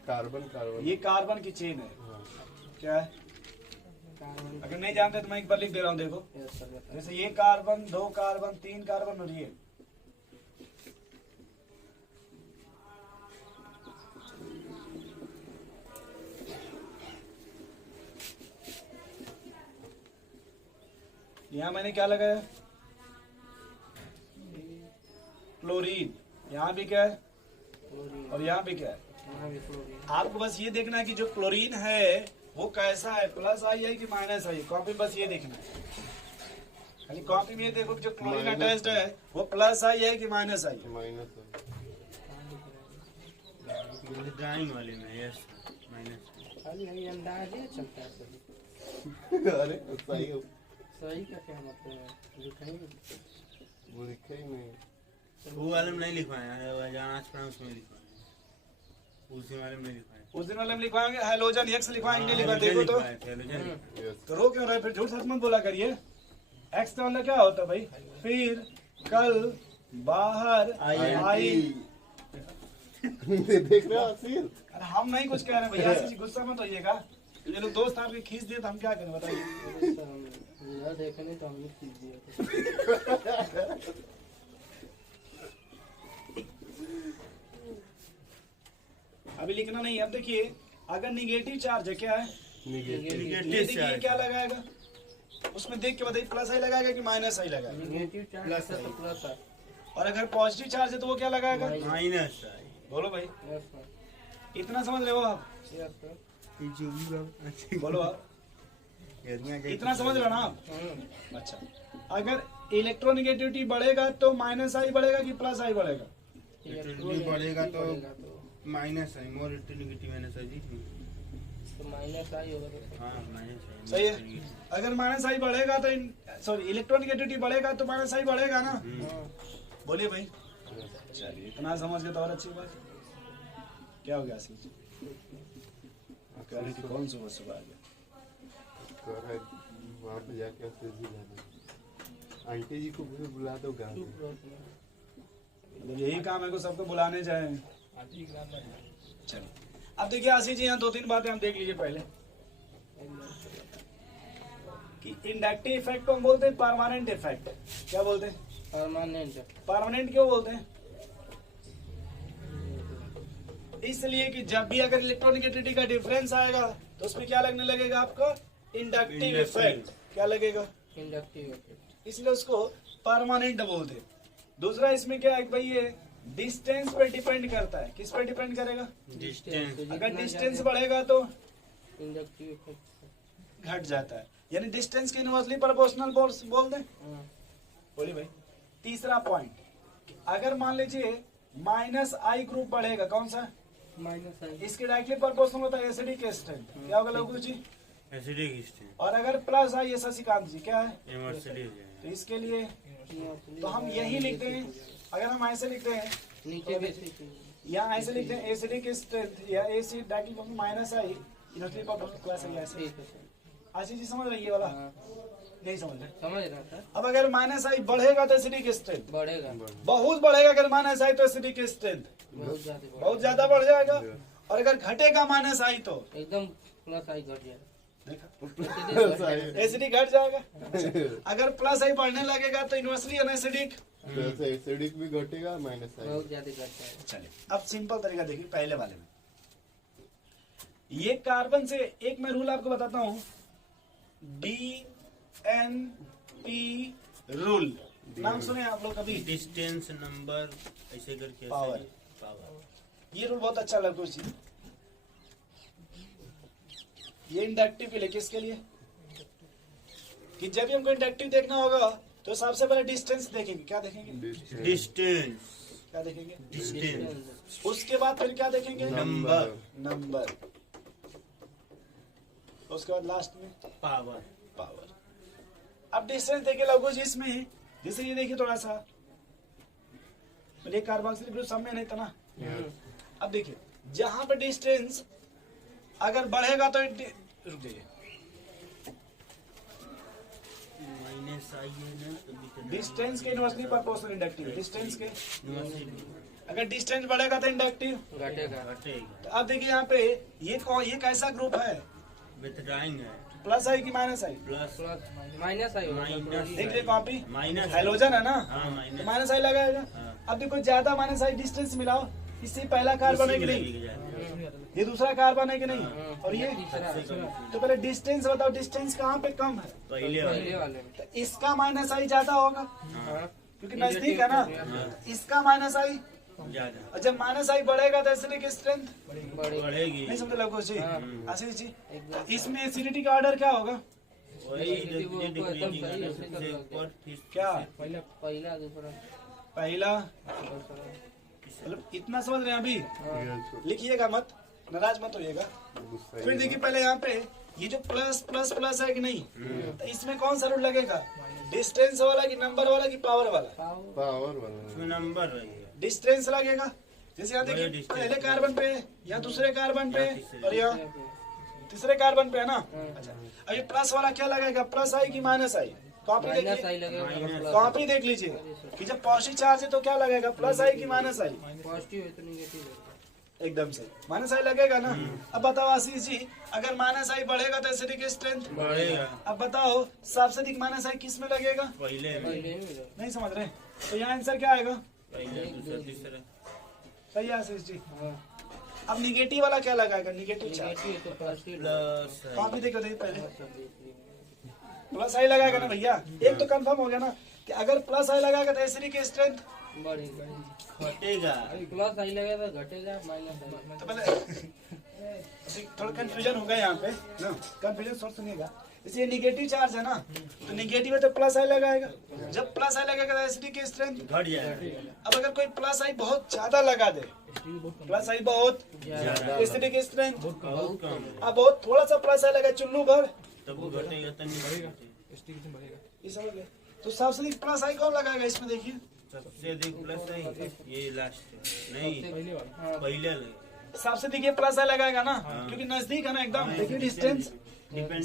कार्बन कार्बन ये कार्बन की चेन है, हाँ। क्या है? अगर नहीं जानते तो मैं एक बार लिख दे रहा हूँ, देखो यस सर बताइए। जैसे ये कार्बन, दो कार्बन, तीन कार्बन और ये यहाँ मैंने क्या लगाया, क्लोरीन, यहाँ भी क्या है क्लोरीन, और यहाँ भी क्या है। यहाँ भी क्लोरीन। आपको बस ये देखना है कि जो क्लोरीन है वो कैसा है, प्लस आई है कि माइनस आई है, कॉपी बस ये देखना है। खाली कॉपी में ये देखो कि जो क्लोरीन अटैच्ड है वो प्लस आई है कि माइनस आई है। माइनस ड्राइंग वाले में यस माइनस। खाली यही अंदाज ही चलता है सर। अरे सही हो, सही का क्या मतलब है, लिखेंगे वो लिखा ही नहीं। वो वाले में नहीं लिखवाया, जहाँ आज पढ़ा उसमें लिखवाया, उसी वाले में लिखवाया। उस दिन वाले में लिखवाएंगे हेलोजन एक्स लिखवाएंगे, नहीं लिखवा देखो तो यस तो रो क्यों रहे, फिर झूठ सच मत बोला करिए। एक्स का मतलब क्या होता है भाई, फिर कल बाहर आई। देख रहे हो आसिर? अरे हम नहीं कुछ कह रहे भैया, ऐसे गुस्सा मत होइएगा, ये लोग दोस्त आपके खींच दिए तो हम क्या करें बताइए। सर हम इधर देखे नहीं तो हमने खींच दिया था। अभी लिखना नहीं है। अब देखिए अगर निगेटिव चार्ज है, क्या है निगेटिव ये देखिए ये क्या लगाएगा, उसमें देख के बताइए प्लस आई लगाएगा कि माइनस आई लगाएगा। नेगेटिव चार्ज है तो प्लस है। और अगर पॉजिटिव चार्ज है तो वो क्या लगाएगा, माइनस बोलो भाई, यस सर। इतना समझ रहे हो आप, यस सर। बोलो आप, इतना समझ रहे हो ना आप। अच्छा अगर इलेक्ट्रोनिगेटिविटी बढ़ेगा तो माइनस आई बढ़ेगा कि प्लस आई बढ़ेगा, बढ़ेगा तो माइनस है, मोर नेगेटिव माइनस है जी। तो माइनस आई होगा तो हाँ माइनस है। सही है। अगर माइनस आई बढ़ेगा तो सॉरी इलेक्ट्रोनिगेटिविटी बढ़ेगा तो माइनस आई बढ़ेगा ना, हाँ। बोलिए भाई। चलिए इतना समझ गए तो और अच्छी बात। क्या हो गया आशीष जी, कौन सुबह सुबह आ गया? वहाँ पे जाके आसिर जी जाना, आंटी जी को भी बुला दो गाँव में। मतलब यही काम है को सबको बुलाने जाए। चलो अब देखिए आशीष जी यहाँ दो तीन बातें हम देख लीजिए पहले कि इंडक्टिव इफेक्ट को हम बोलते हैं परमानेंट इफेक्ट। क्या बोलते हैं? परमानेंट। परमानेंट क्यों बोलते हैं? इसलिए कि जब भी अगर इलेक्ट्रोनेगेटिविटी का डिफरेंस आएगा तो उसमें क्या लगने लगेगा आपका? Inductive effect. क्या लगेगा? इंडक्टिव। इसलिए उसको परमानेंट बोलते हैं। दूसरा इसमें क्या है भाई, ये डिस्टेंस पे डिपेंड करता है। किस पे डिपेंड करेगा? डिस्टेंस। अगर डिस्टेंस बढ़ेगा तो इंडक्टिव इफेक्ट घट जाता है, यानी डिस्टेंस के इनवर्सली प्रोपोर्शनल बोल दें। बोलिए भाई। तीसरा पॉइंट, अगर मान लीजिए -I ग्रुप बढ़ेगा, कौन सा? -I। इसके डायरेक्टली प्रोपोर्शनल होता है एसिडिक स्ट्रेंथ। क्या होगा लघु जी? Acidic strength. और अगर +I ये शशिकांत जी क्या है? इनवर्सली हो जाएगा। तो इसके लिए तो हम यही लिखते हैं। अगर हम ऐसे लिखते हैं नीचे भी ऐसे ही। या ऐसे लिखते हैं एसिडिक स्ट्रेंथ या acid directly -I inversely proportional class है ऐसे। ठीक है सर। आशीष जी समझ रही है ये वाला? हाँ, नहीं समझ रहे? समझ रहा था। अब अगर -I बढ़ेगा तो एसिडिक स्ट्रेंथ बढ़ेगा बहुत बढ़ेगा। अगर -I तो एसिडिक स्ट्रेंथ बहुत ज्यादा बहुत ज्यादा बढ़ जाएगा। और अगर घटेगा -I तो एकदम +I घट जाएगा। देखा, एसिडिक घट जाएगा। अगर +I बढ़ने लगेगा तो इनवर्सली अनएसिडिक। वैसे एसिडिक भी घटेगा -I। बहुत ज्यादा घट जाएगा। चलिए अब सिंपल तरीका देखिए पहले वाले में। ये कार्बन से एक मैं रूल आपको बताता हूं, DNP रूल। नाम सुने आप लोग कभी? डिस्टेंस नंबर ऐसे करके पावर। पावर। ये रूल बहुत अच्छा लगता है। ये इंडक्टिव के लिए, किसके लिए? कि जब भी हमको इंडक्टिव देखना होगा तो सबसे पहले डिस्टेंस देखेंगे। क्या देखेंगे? डिस्टेंस। क्या देखेंगे? डिस्टेंस। उसके बाद फिर क्या देखेंगे? नंबर। नंबर। उसके बाद लास्ट में पावर। पावर। अब डिस्टेंस देखिए लघु जी इसमें, जैसे ये देखिए थोड़ा सा कार्बोक्सिलिक ग्रुप सब में नहीं था ना। अब देखिए जहां पे डिस्टेंस अगर बढ़ेगा तो रुक जाइए, -I है ना तो डिस्टेंस के इनवर्सली प्रोपोर्शनल इंडक्टिव। डिस्टेंस के इनवर्सली अगर डिस्टेंस बढ़ेगा तो इंडक्टिव। घटेगा। घटेगा। तो अब देखिए यहाँ पे ये कैसा ग्रुप है? विथड्राइंग है। +I की -I? प्लस -I होगा। माइनस। देख रहे कॉपी माइनस हेलोजन है ना, हाँ, तो माइनस। -I लगाएगा। हाँ। अब देखो ज्यादा -I डिस्टेंस मिलाओ, इससे पहला कार्बन है कि नहीं? ये दूसरा कार्बन है कि नहीं? और ये तो पहले डिस्टेंस बताओ, डिस्टेंस कहाँ पे कम है? पहले पहले वाले में। तो इसका -I ज्यादा होगा हाँ। क्योंकि नजदीक है ना। इसका -I, ज्यादा और जब -I बढ़ेगा तो एसिडिक स्ट्रेंथ बढ़ेगा। बढ़ेगी। नहीं समझे लघु जी? हाँ। आशीष जी एकदम। इसमें एसिडिटी का ऑर्डर क्या होगा? वही वो ये एकदम सही डिग्री है, उसी का से लग ऊपर फिर क्या? पहला दूसरा पहला दूसरा। मतलब इतना समझ रहे हैं अभी? हाँ। लिखिएगा मत, नाराज मत होइएगा। फिर देखिए पहले यहाँ पे ये जो प्लस प्लस प्लस है कि नहीं, तो इसमें कौन सा रूल लगेगा? डिस्टेंस वाला कि नंबर वाला कि पावर वाला? पावर वाला उसमें नंबर रहेगा। डिस्टेंस लगेगा। जैसे यहाँ देखिए distance। पहले कार्बन पे या दूसरे कार्बन पे तीसरे। और यहाँ तीसरे कार्बन पे है ना। अच्छा अब ये प्लस वाला क्या लगेगा? +I कि -I? कॉपी -I देखिए, लगेगा। कॉपी देख लीजिए कि जब पॉजिटिव चार्ज है तो क्या लगेगा? +I कि -I? पॉजिटिव है तो नेगेटिव है। एकदम से -I लगेगा ना। अब बताओ आशीष जी, अगर -I बढ़ेगा तो एसिडिक स्ट्रेंथ बढ़ेगा। अब बताओ सबसे अधिक -I किस में लगेगा? पहले में। पहले में है। नहीं समझ रहे? तो यहाँ आंसर क्या आएगा? पहले दूसरा तीसरा। सही है आशीष जी। हाँ। अब निगेटिव वाला क्या लगाएगा? Negative charge. नेगेटिव है तो पॉजिटिव प्लस कॉपी देखो देखिए पहले सब देख लीजिए। +I लगाएगा ना भैया। एक तो कंफर्म हो गया ना कि अगर +I लगाएगा तो एसिडिक स्ट्रेंथ। बढ़ेगा। घटेगा। +I लगेगा तो घटेगा, -I तो पहले थोड़ा कंफ्यूजन होगा यहाँ पे ना, कंफ्यूजन सोच सुनिएगा। जैसे ये निगेटिव चार्ज है ना, तो निगेटिव है तो +I लगाएगा। जब +I लगेगा तो एसिडिक स्ट्रेंथ घट जाएगा। अब अगर कोई +I बहुत ज्यादा लगा दे, +I बहुत ज्यादा। एसिडिक स्ट्रेंथ, बहुत कम। अब बहुत थोड़ा सा +I लगा चुल्लू भर, तब वो घटेगा तो नहीं घटेगा। ये समझ गए? तो सबसे अधिक +I कौन लगाएगा इसमें देखिए? सबसे अधिक प्लस है ये लास्ट नहीं पहले लगे। सबसे अधिक ये +I लगाएगा ना, क्योंकि नजदीक है ना एकदम। देखिए डिस्टेंस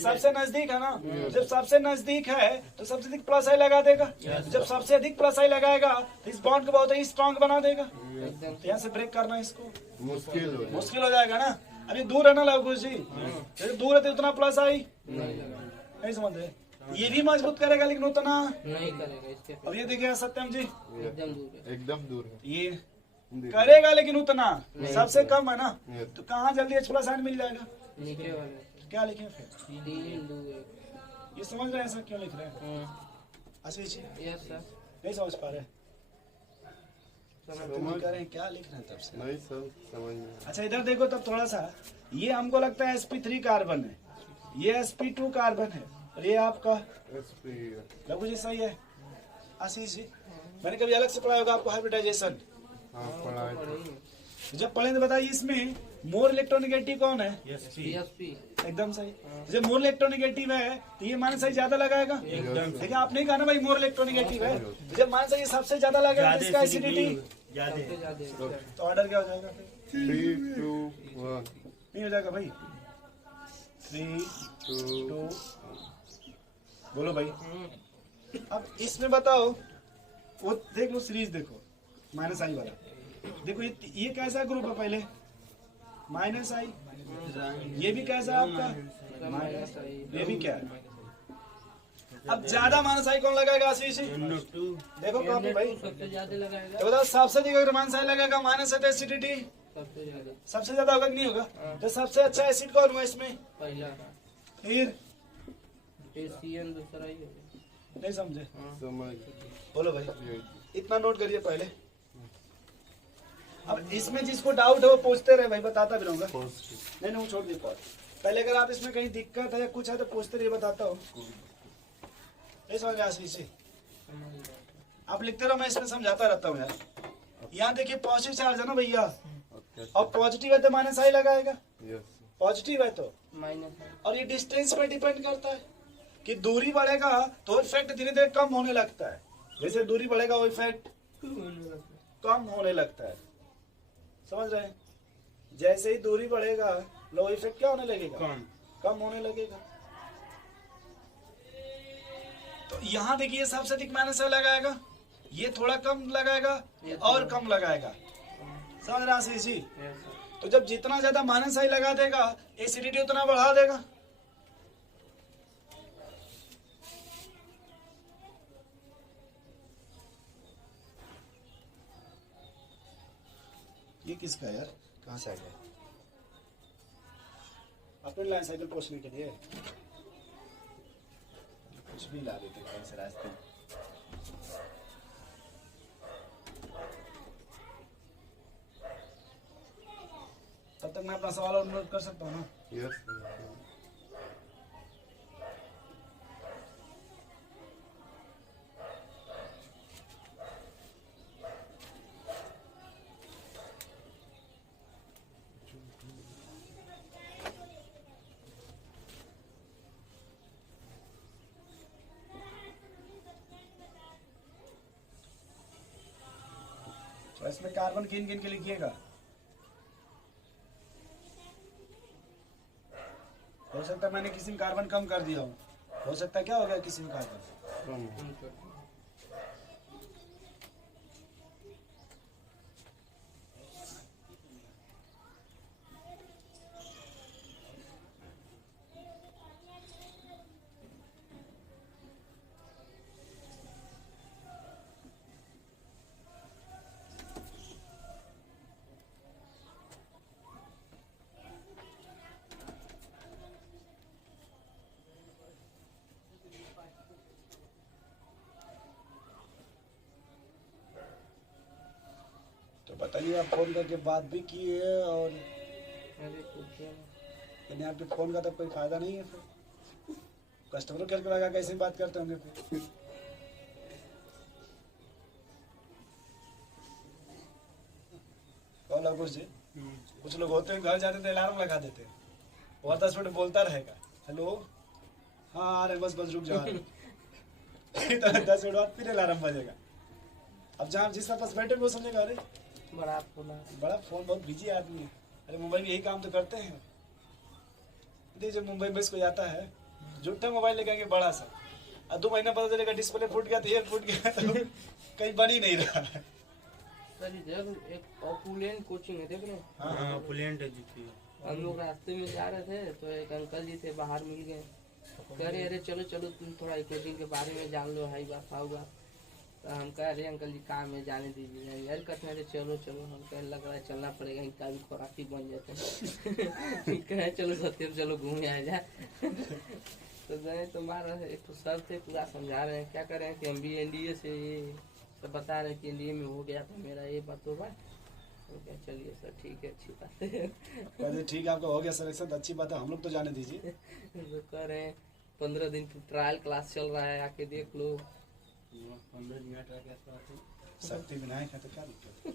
सबसे नजदीक है ना। जब सबसे नजदीक है तो सबसे अधिक +I लगा देगा। जब सबसे अधिक +I लगाएगा तो इस बॉन्ड को बहुत ही स्ट्रॉन्ग बना देगा। तो यहाँ से ब्रेक करना इसको मुश्किल हो जाएगा ना। अभी दूर है ना लघु जी, जैसे दूर है तो उतना +I नहीं समझ रहे? ये भी मजबूत करेगा लेकिन उतना। नहीं करेगा इसके अब ये देखिए सत्यम जी, एकदम दूर है। एकदम दूर है। ये करेगा लेकिन उतना नहीं सबसे कम है ना, Yes. तो कहाँ जल्दी H+8 मिल जाएगा? नीचे वाले क्या लिखे फिर? 3 2 1। ये समझ रहे हैं सर क्यों लिख रहे हैं? आशीष जी यस सर नहीं समझ पा रहे? समझ तुम कह रहे हैं क्या लिख रहे हैं तब से? नहीं सर समझ में आया। अच्छा इधर देखो तब थोड़ा सा, ये हमको लगता है sp3 कार्बन है, ये sp2 कार्बन है, और ये आपका SP लघु जी सही है। आशीष जी मैंने कभी अलग से पढ़ाया होगा आपको हाइब्रिडाइजेशन, हाँ पढ़ा है। पढ़ेंगे। जब पढ़े तो बताइए इसमें मोर इलेक्ट्रोनिगेटिव कौन है? PSP एकदम सही। जब मोर इलेक्ट्रोनिगेटिव है तो ये मान सही ज्यादा लगाएगा। एकदम देखिए आपने कहा ना भाई मोर इलेक्ट्रोनिगेटिव है, जब मान सही सबसे ज्यादा लगेगा तो इसका एसिडिटी, ज्यादा सबसे ज्यादा तो ऑर्डर क्या हो जाएगा फिर? 3 2 1 नहीं हो जाएगा भाई? 3 2 बोलो भाई। अब इसमें बताओ, वो देख लो सीरीज देखो, माइनस आई वाला देखो, ये कैसा ग्रुप है पहले? माइनस आई। ये भी कैसा है आपका? माइनस। ये भी क्या है? अब ज्यादा माइनस आई कौन लगाएगा आशीष जी? देखो कॉपी भाई, सबसे ज्यादा लगाएगा। तो बताओ सबसे ज्यादा अगर माइनस आई लगेगा माइनस है तो एसिडिटी सबसे ज्यादा सबसे ज्यादा होगा कि नहीं होगा? तो सबसे अच्छा एसिड कौन हुआ इसमें? पहला फिर CN दूसरा ही है। नहीं समझे? समझ बोलो भाई, गए। इतना नोट करिए पहले। अब इसमें जिसको डाउट है वो पूछते रहे भाई, बताता भी रहूंगा। Positive। नहीं वो छोड़ दी पॉट। पहले अगर आप इसमें कहीं दिक्कत है या कुछ है तो पूछते रहिए, बताता हूँ। नहीं समझ में आशीष जी? आप लिखते रहो, मैं इसमें समझाता रहता हूँ यार। यहाँ देखिए पॉजिटिव चार्ज है ना भैया, Okay, और पॉजिटिव है तो माइनस आई लगाएगा, yes, पॉजिटिव है तो। माइनस है। और ये डिस्टेंस पे डिपेंड करता है कि दूरी बढ़ेगा तो इफेक्ट धीरे धीरे कम होने लगता है, जैसे दूरी बढ़ेगा वो इफेक्ट कम होने लगता है। समझ रहे हैं? जैसे ही दूरी बढ़ेगा लो इफेक्ट क्या होने लगेगा? कम होने लगेगा। तो यहाँ देखिए सबसे अधिक माइनस लगाएगा, ये थोड़ा कम लगाएगा और कम लगाएगा। समझ रहे आशीष जी? तो जब जितना ज्यादा माइनस आई लगा देगा एसिडिटी उतना बढ़ा देगा। ये किसका है यार? कहाँ से आ गया? अपने लाइन साइकिल पूछने के लिए कुछ भी ला देते कहीं से रास्ते में। तब तक मैं अपना सवाल और नोट कर सकता हूँ ना? yes, तो इसमें कार्बन गिन गिन के लिखिएगा। हो सकता है मैंने किसी में कार्बन कम कर दिया हो, हो सकता है क्या हो गया किसी में कार्बन। come, तो बताइए, आप फोन करके बात भी की है और अरे कुछ यानी आपके फोन का तो कोई फायदा नहीं है फिर। कस्टमर केयर को लगा कैसे बात करते होंगे फिर? कौन लगोस जी? कुछ लोग होते हैं घर जाते थे अलार्म लगा देते हैं, और 10 मिनट बोलता रहेगा, हेलो हाँ आ रहे बस बस रुक जाओ। 10 मिनट बाद फिर अलार्म बजेगा। अब जहाँ जिसका पास बैठे वो समझेगा अरे बड़ा फोन बड़ा फोन बहुत बिजी आदमी है। अरे मुंबई में यही काम तो करते हैं। देखिए जब मुंबई में इसको जाता है झूठा मोबाइल लेके आएंगे बड़ा सा, और 2 महीना पता चलेगा डिस्प्ले फूट गया तो ये फूट गया, तो कहीं बन ही नहीं रहा है। सर इधर एक ऑपुलेंट कोचिंग है, देख रहे हैं? हाँ पुलेंट है जी। हम लोग रास्ते में जा रहे थे तो एक अंकल जी थे, बाहर मिल गए कह रहे अरे चलो चलो तुम थोड़ा कोचिंग के बारे में जान लो, हाई बात हाउ बात। तो हम कह रहे अंकल जी काम है जाने दीजिए यार। कहते हैं अरे चलो चलो, हम कह लग रहा है चलना पड़ेगा, इनका भी खोराकी बन जाते हैं। कहे चलो सत्यम चलो घूमे आ जाए। तो गए तो हमारा एक तो सर थे पूरा समझा रहे हैं, क्या कर रहे हैं कि हम भी एनडीए से ये सब बता रहे हैं कि एनडीए में हो गया था मेरा ये बात होगा। तो क्या चलिए सर ठीक है, अच्छी बात है। कहते ठीक है आपका हो गया सिलेक्शन तो अच्छी बात है, हम लोग तो जाने दीजिए। तो कह रहे हैं 15 दिन की ट्रायल क्लास चल रहा है, आके देख लो। 15 मिनट रह गया शक्ति विनायक है तो क्या दिक्कत है?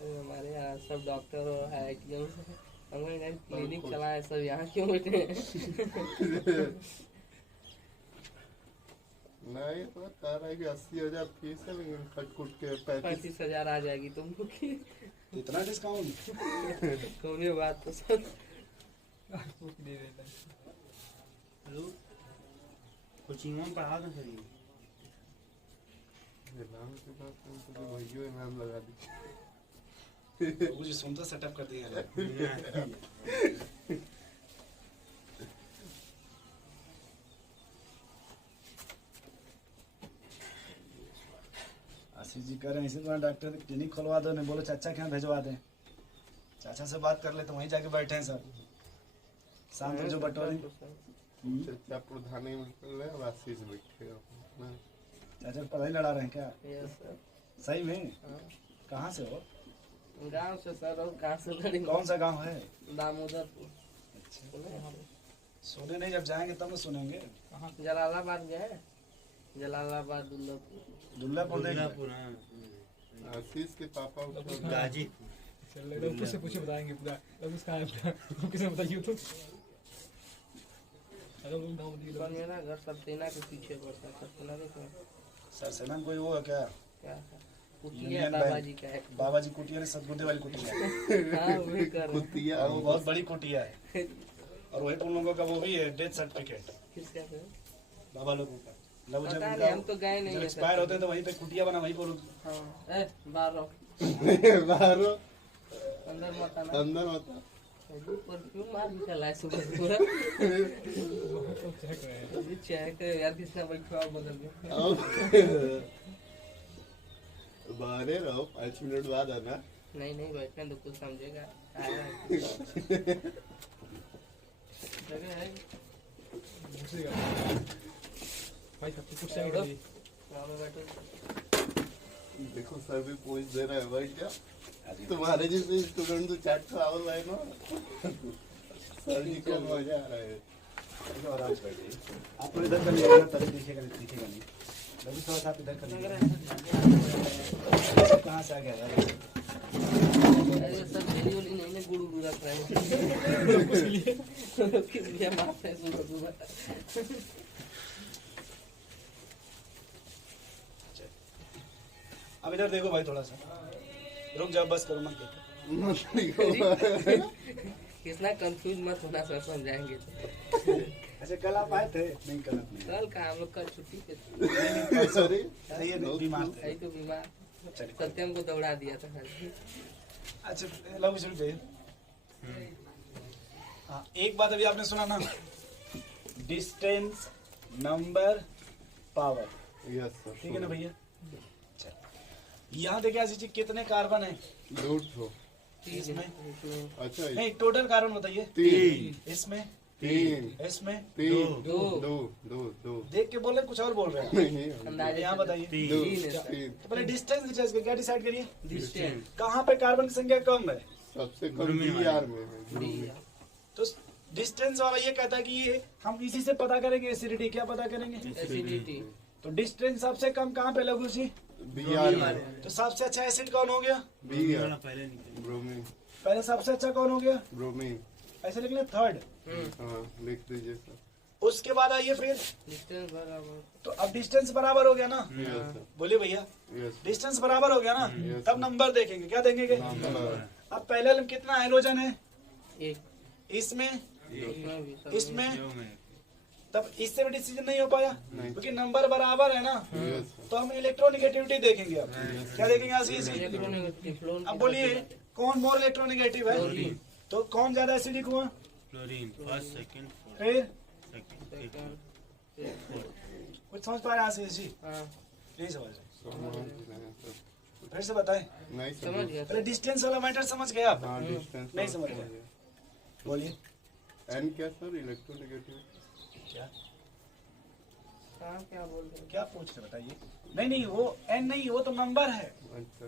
हमारे यहाँ सब डॉक्टर और IITM हमारे यहाँ क्लिनिक चला है, सब यहाँ क्यों बैठे हैं? नहीं तो बता रहा है कि 80,000 फीस है, लेकिन खटकुट के 35,000 आ जाएगी तुमको की। इतना डिस्काउंट? कौन बात तो सर हेलो कोचिंग में पढ़ा दो सर ये नाम के बाद तो भैया नाम लगा दीजिए। मुझे सुनता सेटअप कर दिया है। आशीष जी कह रहे हैं इसी तरह डॉक्टर क्लिनिक खुलवा दो, नहीं बोलो चाचा के यहाँ भेजवा दें। चाचा से बात कर ले तो वहीं जाके बैठे हैं सब शाम तक जो बटोरी। चर्चा प्रधानी में और आशीष बैठे हैं। चाचा पढ़ाई लड़ा रहे हैं क्या? Yes sir. सही में? हाँ। कहाँ से हो? गांव से सर, और कहाँ से लड़ेंगे? कौन सा गांव है? दामोदरपुर। अच्छा सुने नहीं, जब जाएंगे तब ना सुनेंगे। जलालाबाद गए? जलालाबाद दुल्लापुर। दुल्लापुर देख लो। दुल्लापुर, हाँ। आशीष के पापा गाजीपुर। लघु से पूछे बताएंगे पूरा। लघु कहाँ है पूरा? किसे बताइए तो। अगर लोग नाम दिए पर मेरा घर सरसेना के पीछे पड़ता है। सरसेना देखो सरसेना में कोई वो है क्या? क्या है? कुटिया यूनियन बाबा बैंक। जी का है। बाबा जी कुटिया ने सदबुद्धि वाली कुटिया है। हाँ वही कर रहे हैं। कुतिया और वो बहुत बड़ी कुटिया है और वही तुम लोगों का वो भी है डेथ सर्टिफिकेट किसका है? बाबा लोगों का। मतलब जब पता नहीं, हम तो गए नहीं जब है एक्सपायर सर। होते हैं तो वहीं पे कुटिया बना वहीं पर। हाँ ए बाहर रहो, बाहर अंदर मत आना। अंदर होता परफ्यूम मार भी चला है सुबह पूरा। चेक रहे हैं। अभी चेक यार किसने बैठा और बदल में। बाहर रहो, 5 मिनट बाद आना। नहीं नहीं बैठने तो कुछ समझेगा। आएगा। जगह है पूछेगा भाई सब कुछ सही कर दी। गाँव में बैठो। देखो सर भी पूछ दे रहा है, बैठ जा। तुम्हारे जैसे स्टूडेंट तो चाट ट्रैवल है ना। सर जी को मजा आ रहा है। चलो आराम से बैठिए। आपको इधर कर लीजिएगा तभी दिखेगा नहीं, दिखेगा नहीं। अभी थोड़ा सा आप इधर कर लीजिए। कहाँ से आ गया यार? अरे सब डेली वाली नहीं ना गुड़ गुड़ रख रहे हैं। किस लिए मारते हैं सुबह सुबह? अब इधर देखो भाई थोड़ा सा रुक जाओ, बस करो मत देखो। कितना कंफ्यूज मत होना सर, समझाएंगे तो। अच्छा कल आप आए थे? नहीं कल आप नहीं कल का हम लोग कल छुट्टी पे थे। सॉरी आए। ये बीमार थे। आई तो बीमार चलिए सत्यम को दौड़ा दिया था खाली। अच्छा लो शुरू जाइए। हाँ एक बात अभी आपने सुना ना, distance number power, yes sir. ठीक है ना भैया? यहाँ देखिए आशीष जी कितने कार्बन है लूट इसमें? अच्छा नहीं टोटल कार्बन बताइए। 3 इसमें 3 इसमें 3 दो। 2 देख के बोले कुछ और बोल रहे हैं। नहीं अंदाजे यहाँ बताइए। तीन है। 3 तो पहले डिस्टेंस डिस्टेंस क्या डिसाइड करिए? डिस्टेंस कहाँ पे कार्बन की संख्या कम है? सबसे कम ब्रोमीन बीआर में है। तो डिस्टेंस वाला ये कहता है कि ये हम इसी से पता करेंगे एसिडिटी। क्या पता करेंगे? एसिडिटी तो डिस्टेंस सबसे कम कहाँ पे लघु जी? बीआर में। तो सबसे अच्छा एसिड कौन हो गया? बीआर पहले निकले। ब्रोमीन पहले सबसे अच्छा कौन हो गया? ब्रोमीन। ऐसे लिख ले थर्ड। हाँ लिख दीजिए सर। उसके बाद आइए फिर डिस्टेंस बराबर। तो अब डिस्टेंस बराबर हो गया ना? Yes sir. बोलिए भैया यस डिस्टेंस बराबर हो गया ना? Yes. तब नंबर देखेंगे। क्या देखेंगे? नंबर। अब पहले वाले में कितना हाइड्रोजन है? एक इसमें उसमें भी सब इसमें तब इससे भी डिसीजन नहीं हो पाया नहीं। क्योंकि नंबर बराबर है ना। Yes sir. तो हम इलेक्ट्रोनिगेटिविटी देखेंगे। अब क्या देखेंगे आशीष जी? Electronic phloem. अब बोलिए कौन मोर इलेक्ट्रोनिगेटिव है? क्लोरीन। तो कौन ज्यादा एसिडिक हुआ? क्लोरीन फर्स्ट सेकंड फिर सेकंड कुछ समझ पा रहे हैं आशीष जी? हाँ नहीं समझ रहे? समझ रहे हैं सर। फिर से बताएं। नहीं समझ गया पहले डिस्टेंस वाला मैटर समझ गए आप? हाँ डिस्टेंस नहीं समझ गए। बोलिए एन क्या सर इलेक्ट्रोनेगेटिव क्या हाँ क्या बोल रहे क्या पूछ रहे बताइए? नहीं वो एन नहीं, वो तो नंबर है, अच्छा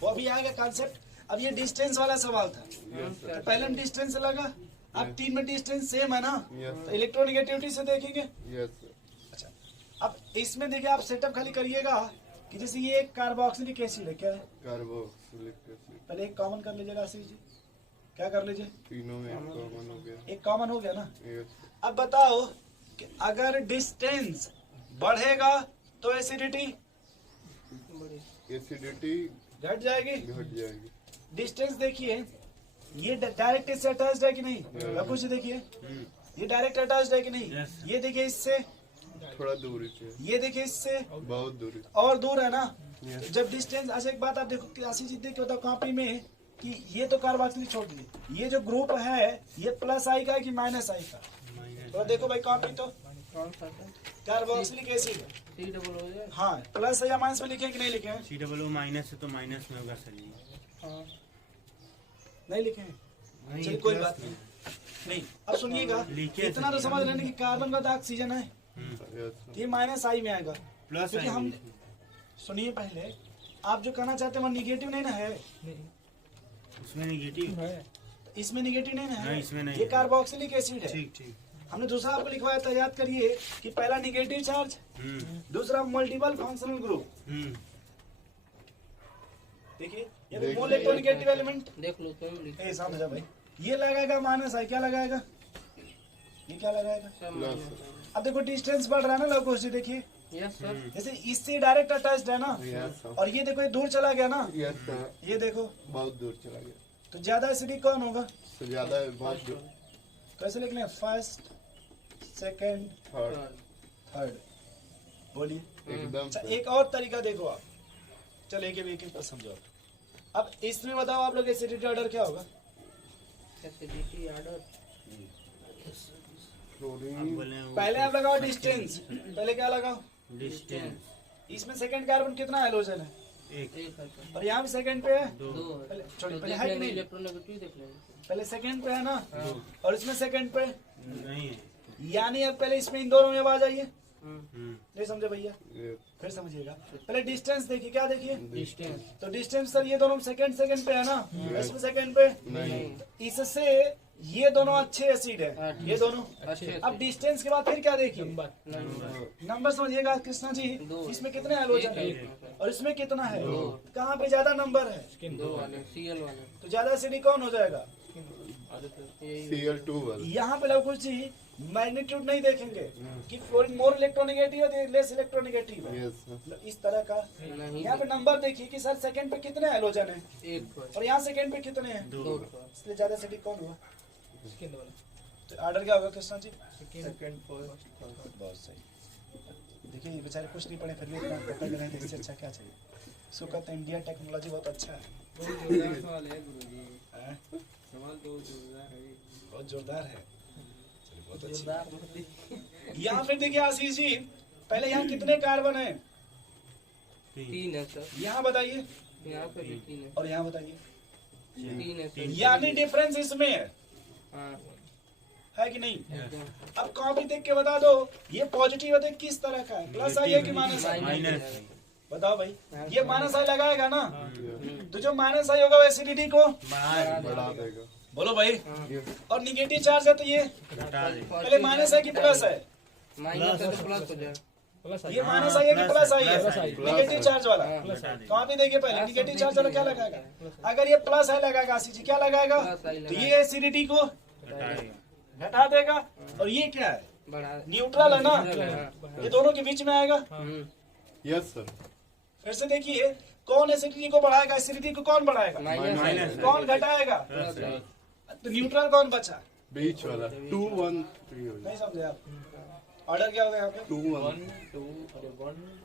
वो अभी आएगा कॉन्सेप्ट। अब ये डिस्टेंस वाला सवाल था, हैं? तो पहले हम डिस्टेंस लगा। अब 3 में डिस्टेंस सेम है ना, यस तो इलेक्ट्रोनेगेटिविटी से देखेंगे। यस सर अच्छा, अब इसमें देखिए आप सेटअप खाली करिएगा कि जैसे ये एक कार्बोक्सिलिक एसिड है, क्या है? कार्बोक्सिलिक एसिड पहले एक कॉमन कर लीजिएगा आशीष जी। क्या कर लीजिए? तीनों में कॉमन हो गया एक कॉमन हो गया ना। यस अब बताओ कि अगर डिस्टेंस बढ़ेगा तो एसिडिटी बड़ी एसिडिटी घट जाएगी। घट जाएगी डिस्टेंस देखिए, ये डायरेक्ट इससे अटैच्ड है कि नहीं? रघु जी देखिए, ये डायरेक्ट अटैच्ड है कि नहीं? Yes. ये देखिए इससे, थोड़ा दूरी पे ये देखिए इससे बहुत दूरी और दूर है ना। Yes. जब डिस्टेंस, अच्छा एक बात आप देखो आशीष जी, देखिए बताओ कॉपी में कि ये तो कार्बोक्सिलिक छोड़ दीजिए, ये जो ग्रुप है ये प्लस आई का है कि माइनस आई का? तो देखो भाई कॉपी तो कौन सा था? कार्बोक्सिलिक एसिड है। सी डबल हो गया। हाँ, प्लस या माइनस में लिखे हैं कि नहीं लिखे हैं? COO माइनस है तो माइनस में होगा सर जी। हाँ नहीं लिखे हैं, नहीं, चलिए कोई प्लस बात नहीं। नहीं, अब सुनिएगा, लिखे इतना तो सर। समझ रहे हैं कि कार्बन का तो ऑक्सीजन है, यस तो ये माइनस आई में आएगा। प्लस क्योंकि हम, सुनिए पहले, आप जो कहना चाहते हैं वो निगेटिव नहीं ना है, उसमें नेगेटिव है इसमें निगेटिव नहीं ना है, नहीं, इसमें नहीं ये है। कार्बोक्सिलिक एसिड है। ठीक ठीक। हमने दूसरा आपको लिखवाया था, याद करिए कि पहला निगेटिव चार्ज, दूसरा मल्टीपल फंक्शनल ग्रुप। देखिए ये देख मोल इलेक्ट्रोनेगेटिव एलिमेंट, देख लो तुम लिखो ए समझ जा भाई, ये लगाएगा माइनस आई, क्या लगाएगा? ये क्या लगाएगा? सब प्लस माइनस। अब देखो डिस्टेंस बढ़ रहा है ना लवकुश जी, देखिए यस सर जैसे इससे डायरेक्ट अटैच्ड है ना, यस और ये देखो ये दूर चला गया ना, यस सर ये देखो, बहुत दूर चला गया तो ज्यादा एसिडिक कौन होगा? तो ज्यादा है बहुत दूर कैसे लिख लें? First, second, third third. बोलिए। एकदम अच्छा सही। एक और तरीका देखो आप, चलो एक एक पर समझो। अब इसमें बताओ आप लोग एसिडिटी ऑर्डर क्या होगा? एसिडिटी ऑर्डर क्लोरीन पहले आप लगाओ डिस्टेंस, पहले क्या लगाओ? डिस्टेंस इसमें सेकंड कार्बन कितना हाइड्रोजन है? एक एक है सर और यहाँ भी सेकंड पे है। दो पहले तो छोड़िए, पहले देख है कि लेंगे नहीं? इलेक्ट्रोनेगेटिव देख लेंगे। पहले सेकंड पे है ना, और इसमें सेकंड पे, नहीं है। यानी अब पहले इसमें इन दोनों में आ जाइए। हम्म नहीं समझे भैया? ये फिर समझिएगा। पहले डिस्टेंस देखिए, क्या देखिए? डिस्टेंस तो डिस्टेंस सर ये दोनों सेकंड सेकंड पे है ना, इसमें सेकंड पे, नहीं इससे ये दोनों अच्छे एसिड है, ये दोनों। अच्छे अब डिस्टेंस के बाद फिर क्या देखिए? नंबर नंबर समझिएगा कृष्णा जी, दो। इसमें कितने हाइड्रोजन है एक। और इसमें कितना है? कहाँ पे ज्यादा नंबर है दो वाले सीएल वाले तो ज्यादा एसिडिक कौन हो जाएगा? यही Cl2 यहाँ पे लवकुश जी मैग्नीट्यूड नहीं देखेंगे कि मोर इलेक्ट्रोनेगेटिव है लेस इलेक्ट्रोनेगेटिव है, यस सर मतलब इस तरह का। नहीं यहाँ पे नंबर देखिए कि सर सेकंड पे कितने हाइड्रोजन है एक पर और यहाँ सेकंड पे कितने हैं, दो पर इसलिए ज्यादा एसिडिक कौन हुआ? सेकंड वाला तो ऑर्डर क्या होगा कृष्णा जी? सेकंड बहुत सही। देखिए ये बेचारे कुछ नहीं पढ़े फिर भी इतना पकड़ रहे हैं, इससे अच्छा क्या चाहिए? सुकत इंडिया टेक्नोलॉजी बहुत अच्छा है। बहुत जोरदार सवाल है गुरुजी हैं? सवाल तो जोरदार है बहुत जोरदार है। चलिए, बहुत अच्छी। जोरदार मतलब यहाँ फिर देखिए आशीष जी, पहले यहाँ कितने कार्बन है? तीन है सर यहाँ बताइए, यहाँ पे भी तीन है और यहाँ बताइए। तीन है सर यानी डिफरेंस इसमें हाँ है कि नहीं? एकदम अब कॉपी देख के बता दो ये पॉजिटिव है किस तरह का है, प्लस आई है कि माइनस आई? माइनस बताओ भाई, ये माइनस आई लगाएगा ना, तो जो माइनस आई होगा वो एसिडिटी को बाहर बढ़ा देगा बोलो भाई, हाँ। और निगेटिव चार्ज है तो ये घटा दे। पहले माइनस है कि प्लस है? माइनस है तो प्लस हो जाए प्लस ये माइनस आई है कि प्लस आई प्लस है? आई। निगेटिव चार्ज वाला। घटा दे। कहाँ पे देखिए पहले निगेटिव चार्ज वाला क्या लगाएगा? अगर ये प्लस आई लगाएगा आशीष जी, क्या लगाएगा? प्लस आई तो लगाएगा। ये एसिडिटी को घटाएगा। घटा देगा, और ये क्या है? बढ़ा न्यूट्रल है ना, हाँ। ये दोनों के बीच में आएगा। यस सर फिर से देखिए कौन एसिडिटी को बढ़ाएगा, एसिडिटी को कौन बढ़ाएगा, माइनस कौन घटाएगा? तो न्यूट्रल कौन बचा? बीच वाला 2 1 3 हो नहीं समझे आप? ऑर्डर क्या होगा यहाँ पे? 2 1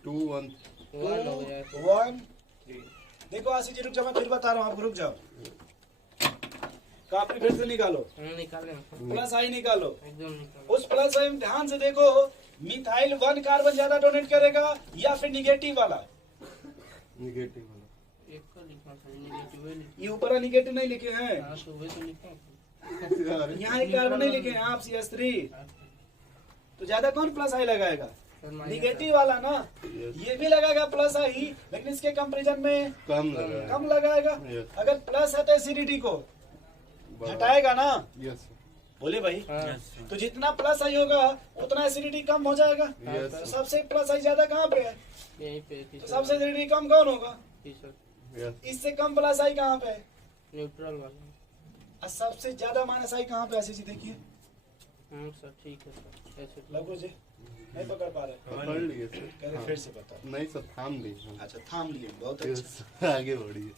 2 1 वन हो जाए 1। देखो आशीष जी रुक जाओ, मैं फिर बता रहा हूँ, आप रुक जाओ। कापी फिर से निकालो, निकाले प्लस आई निकालो। एकदम निकाले। उस प्लस आई में ध्यान से देखो, मिथाइल 1 कार्बन ज्यादा डोनेट करेगा या फिर निगेटिव वाला? निगेटिव वाला। एक को लिखना था, नेगेटिव ही लिखा। ये ऊपर निगेटिव नहीं लिखे हैं, हाँ तो वही तो लिखा है। यहाँ एक कार्बन नहीं लिखे हैं आप CH3, तो ज्यादा कौन प्लस आई लगाएगा? निगेटिव वाला ना। ये भी लगाएगा प्लस आई, लेकिन इसके कंपैरिजन में कम लगा। कम लगाएगा। Yes. अगर प्लस है तो एसिडिटी को घटाएगा ना, यस बोले भाई। हाँ, तो जितना प्लस आई होगा उतना एसिडिटी कम हो जाएगा। यस तो सबसे प्लस आई ज्यादा कहाँ पे है? यहीं पे तो सबसे एसिडिटी कम कौन होगा? यस। इससे कम प्लस आई कहाँ पे है? न्यूट्रल वाला। और सबसे ज्यादा माइनस आई कहाँ पे? ऐसी देखिए सर ठीक है सर, ऐसे तो- लगो जी, नहीं पकड़ पा रहे, पकड़ लिए सर। कह रहे फिर से बता। नहीं सर, थाम लिए। अच्छा थाम लिए, बहुत अच्छा। यस, आगे बढ़िए।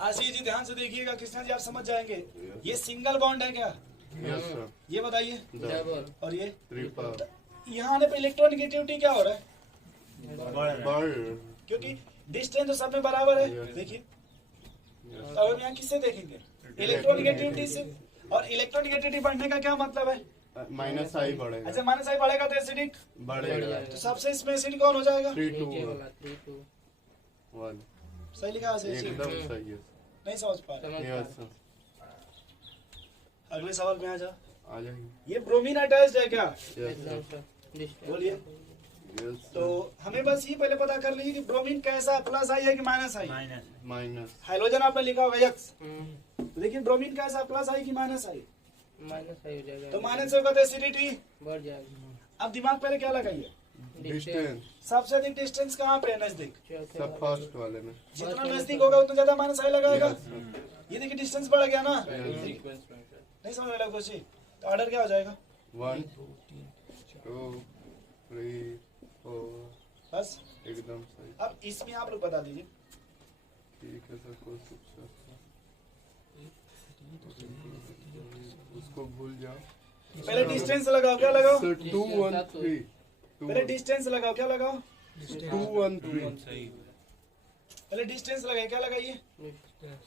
आशीष जी ध्यान से देखिएगा, कृष्णा जी आप समझ जाएंगे। ये सिंगल बॉन्ड है क्या? Yes sir. ये बताइए। डबल। और ये ट्रिपल। यहाँ आने पे इलेक्ट्रोनिगेटिविटी क्या हो रहा है? बढ़। क्योंकि डिस्टेंस तो सब में बराबर है। Yes. देखिए, यस। तो अब हम यहाँ किससे देखेंगे? इलेक्ट्रोनिगेटिविटी से। और इलेक्ट्रोनिगेटिविटी बढ़ने का क्या मतलब है? माइनस आई बढ़ेगा। अच्छा माइनस आई बढ़ेगा तो एसिडिक, बढ़ेगा। तो सबसे इसमें एसिड कौन हो जाएगा? 3 2 नीचे वाला 3 2 1। सही लिखा आशीष जी? एकदम सही है। नहीं समझ पा रहे? समझ यस पा सर। अगले सवाल में आ जाओ। आ जाइए। ये ब्रोमीन अटैच्ड है क्या? रहे। यस एकदम सर। Sir distance. बोलिए। यस तो हमें बस ये पहले पता कर लीजिए कि ब्रोमीन कैसा, प्लस आई है कि minus I? Minus minus. Hydrogen आपने लिखा होगा यक्स, हम्म, लेकिन ब्रोमीन कैसा, प्लस आई कि माइनस आई? माइनस आई हो जाएगा। तो माइनस होगा तो एसिडिटी। बढ़ जाएगा। अब दिमाग पहले क्या लगाइए? डिस्टेंस। सबसे अधिक डिस्टेंस कहाँ पे है? नजदीक। चौथे सब वाला। फर्स्ट वाले में। जितना नजदीक होगा उतना ज्यादा माइनस आई लगाएगा। Yes sir. ये देखिए डिस्टेंस बढ़ गया ना। यस। नहीं समझ में लगा कुछ ही। तो ऑर्डर क्या हो जाएगा? 1 2 3 4। बस एकदम सही। अब इसमें आप लोग बता दीजिए। ठीक है सर, कोई उसको भूल जाओ। पहले डिस्टेंस लगाओ, क्या लगाओ? सर 2 1 3। पहले डिस्टेंस लगाओ, क्या लगाओ? 2 1 3। सही पहले डिस्टेंस लगाइए, क्या लगाइए?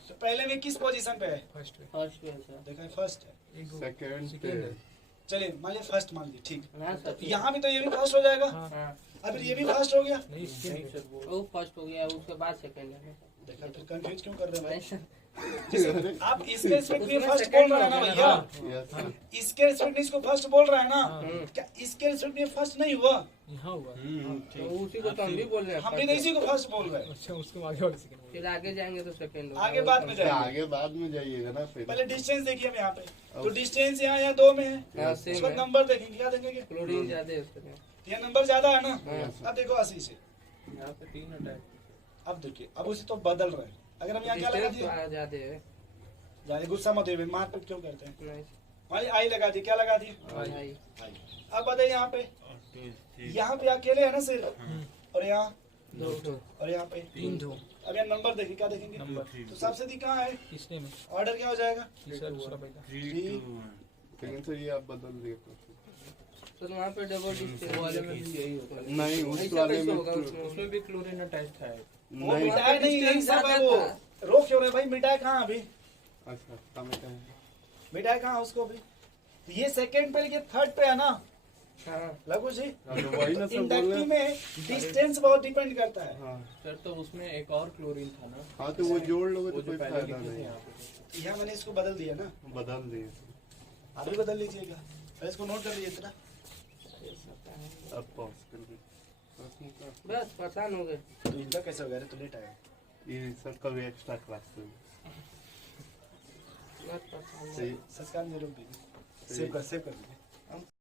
तो पहले में किस पोजीशन पे है? फर्स्ट पे फर्स्ट पे है सर। देखा है फर्स्ट है। एक सेकंड सेकंड है। चलिए मान लिया फर्स्ट मान लिया, ठीक। ना सर तो यहाँ भी तो ये भी फर्स्ट हो जाएगा। हाँ हाँ अब ये भी फर्स्ट हो गया। नहीं सेकंड है। वो फर्स्ट हो गया, उसके बाद सेकंड है। देखा फिर कंफ्यूज क्यों कर रहे हैं नहीं भाई? सर, आप इसके रिस्पेक्ट में उसमें फर्स्ट second बोल रहे हैं ना हो भैया? गया यस सर। इसके रिस्पेक्ट में इसको फर्स्ट बोल रहा है ना? हम्म, क्या इसके रिस्पेक्ट में फर्स्ट नहीं हुआ? यहाँ हुआ। तो उसी को तो हम भी बोल रहे हैं हम भी तो इसी को फर्स्ट बोल रहे हैं। अच्छा उसके आगे वाले सेकंड बोल। फिर आगे जाएंगे तो सेकंड आगे बाद में जाएंगे। आगे बाद में जाइएगा ना फिर। पहले डिस्टेंस देखिए हम यहाँ पे। तो डिस्टेंस यहाँ 2 में है। हाँ उसका सेम है। नंबर देखेंगे, क्या देखेंगे? क्लोरीन ज्यादा है उसमें। ये नंबर ज्यादा है ना? Yes, sir. अब देखो आशीष से, यहाँ पे 3 अटैक। अब देखिए, अब उसे तो बदल रहे हैं। अगर हम यहाँ क्या लगा डिस्टेंस दिए? तो ज्यादा है। जाने गुस्सा मत होइए, मारपीट क्यों करते हैं? नहीं मान ली आई लगा दी, क्या लगा दी? भाई अब बताइए यहाँ पे, यहाँ पे अकेले है ना सिर्फ, और यहाँ, दो और यहाँ पे 3 2 अब यहाँ नंबर देखिए, क्या देखेंगे? नंबर तो सबसे अधिक कहाँ है? तीसरे में। ऑर्डर क्या हो जाएगा? तीसरा दूसरा पहला। 3 2 लेकिन सर ये आप बदल दिए। तो वहाँ पे डबल डिस्टेंस वाले में भी यही होता है। नहीं उस ऐसा वाले कैसे में होगा तो- उसमें? उसमें भी क्लोरीन अटैच्ड है। वो नहीं। मिटाया नहीं, यही सब है वो। रोक क्यों रहे भाई? मिटाया कहाँ अभी? अच्छा हमें कहें। मिटाया कहाँ उसको अभी? तो ये सेकंड पे, लेकिन थर्ड पे है ना हाँ लघु जी? तो वही ना सर बोल इंडक्टिव रहे हैं। में डिस्टेंस बहुत डिपेंड करता है। हाँ सर तो उसमें एक और क्लोरीन था ना, हाँ, तो वो जोड़ लोगे वो तो जो कोई पहले फायदा लिखे थे नहीं। यहाँ पे। यहाँ मैंने इसको बदल दिया ना, बदल दिए। आप भी बदल लीजिएगा। पहले इसको नोट कर लीजिए इतना। अब पॉज कर दे। प्रश्न का बस परेशान हो गए। तो इनका कैसे हो गया? तो लेट आया। ये सर कभी एक्स्ट्रा क्लास में। बस परेशान हो गए। सही। संस्कार में रोक दीजिए। सेव कर दीजिए।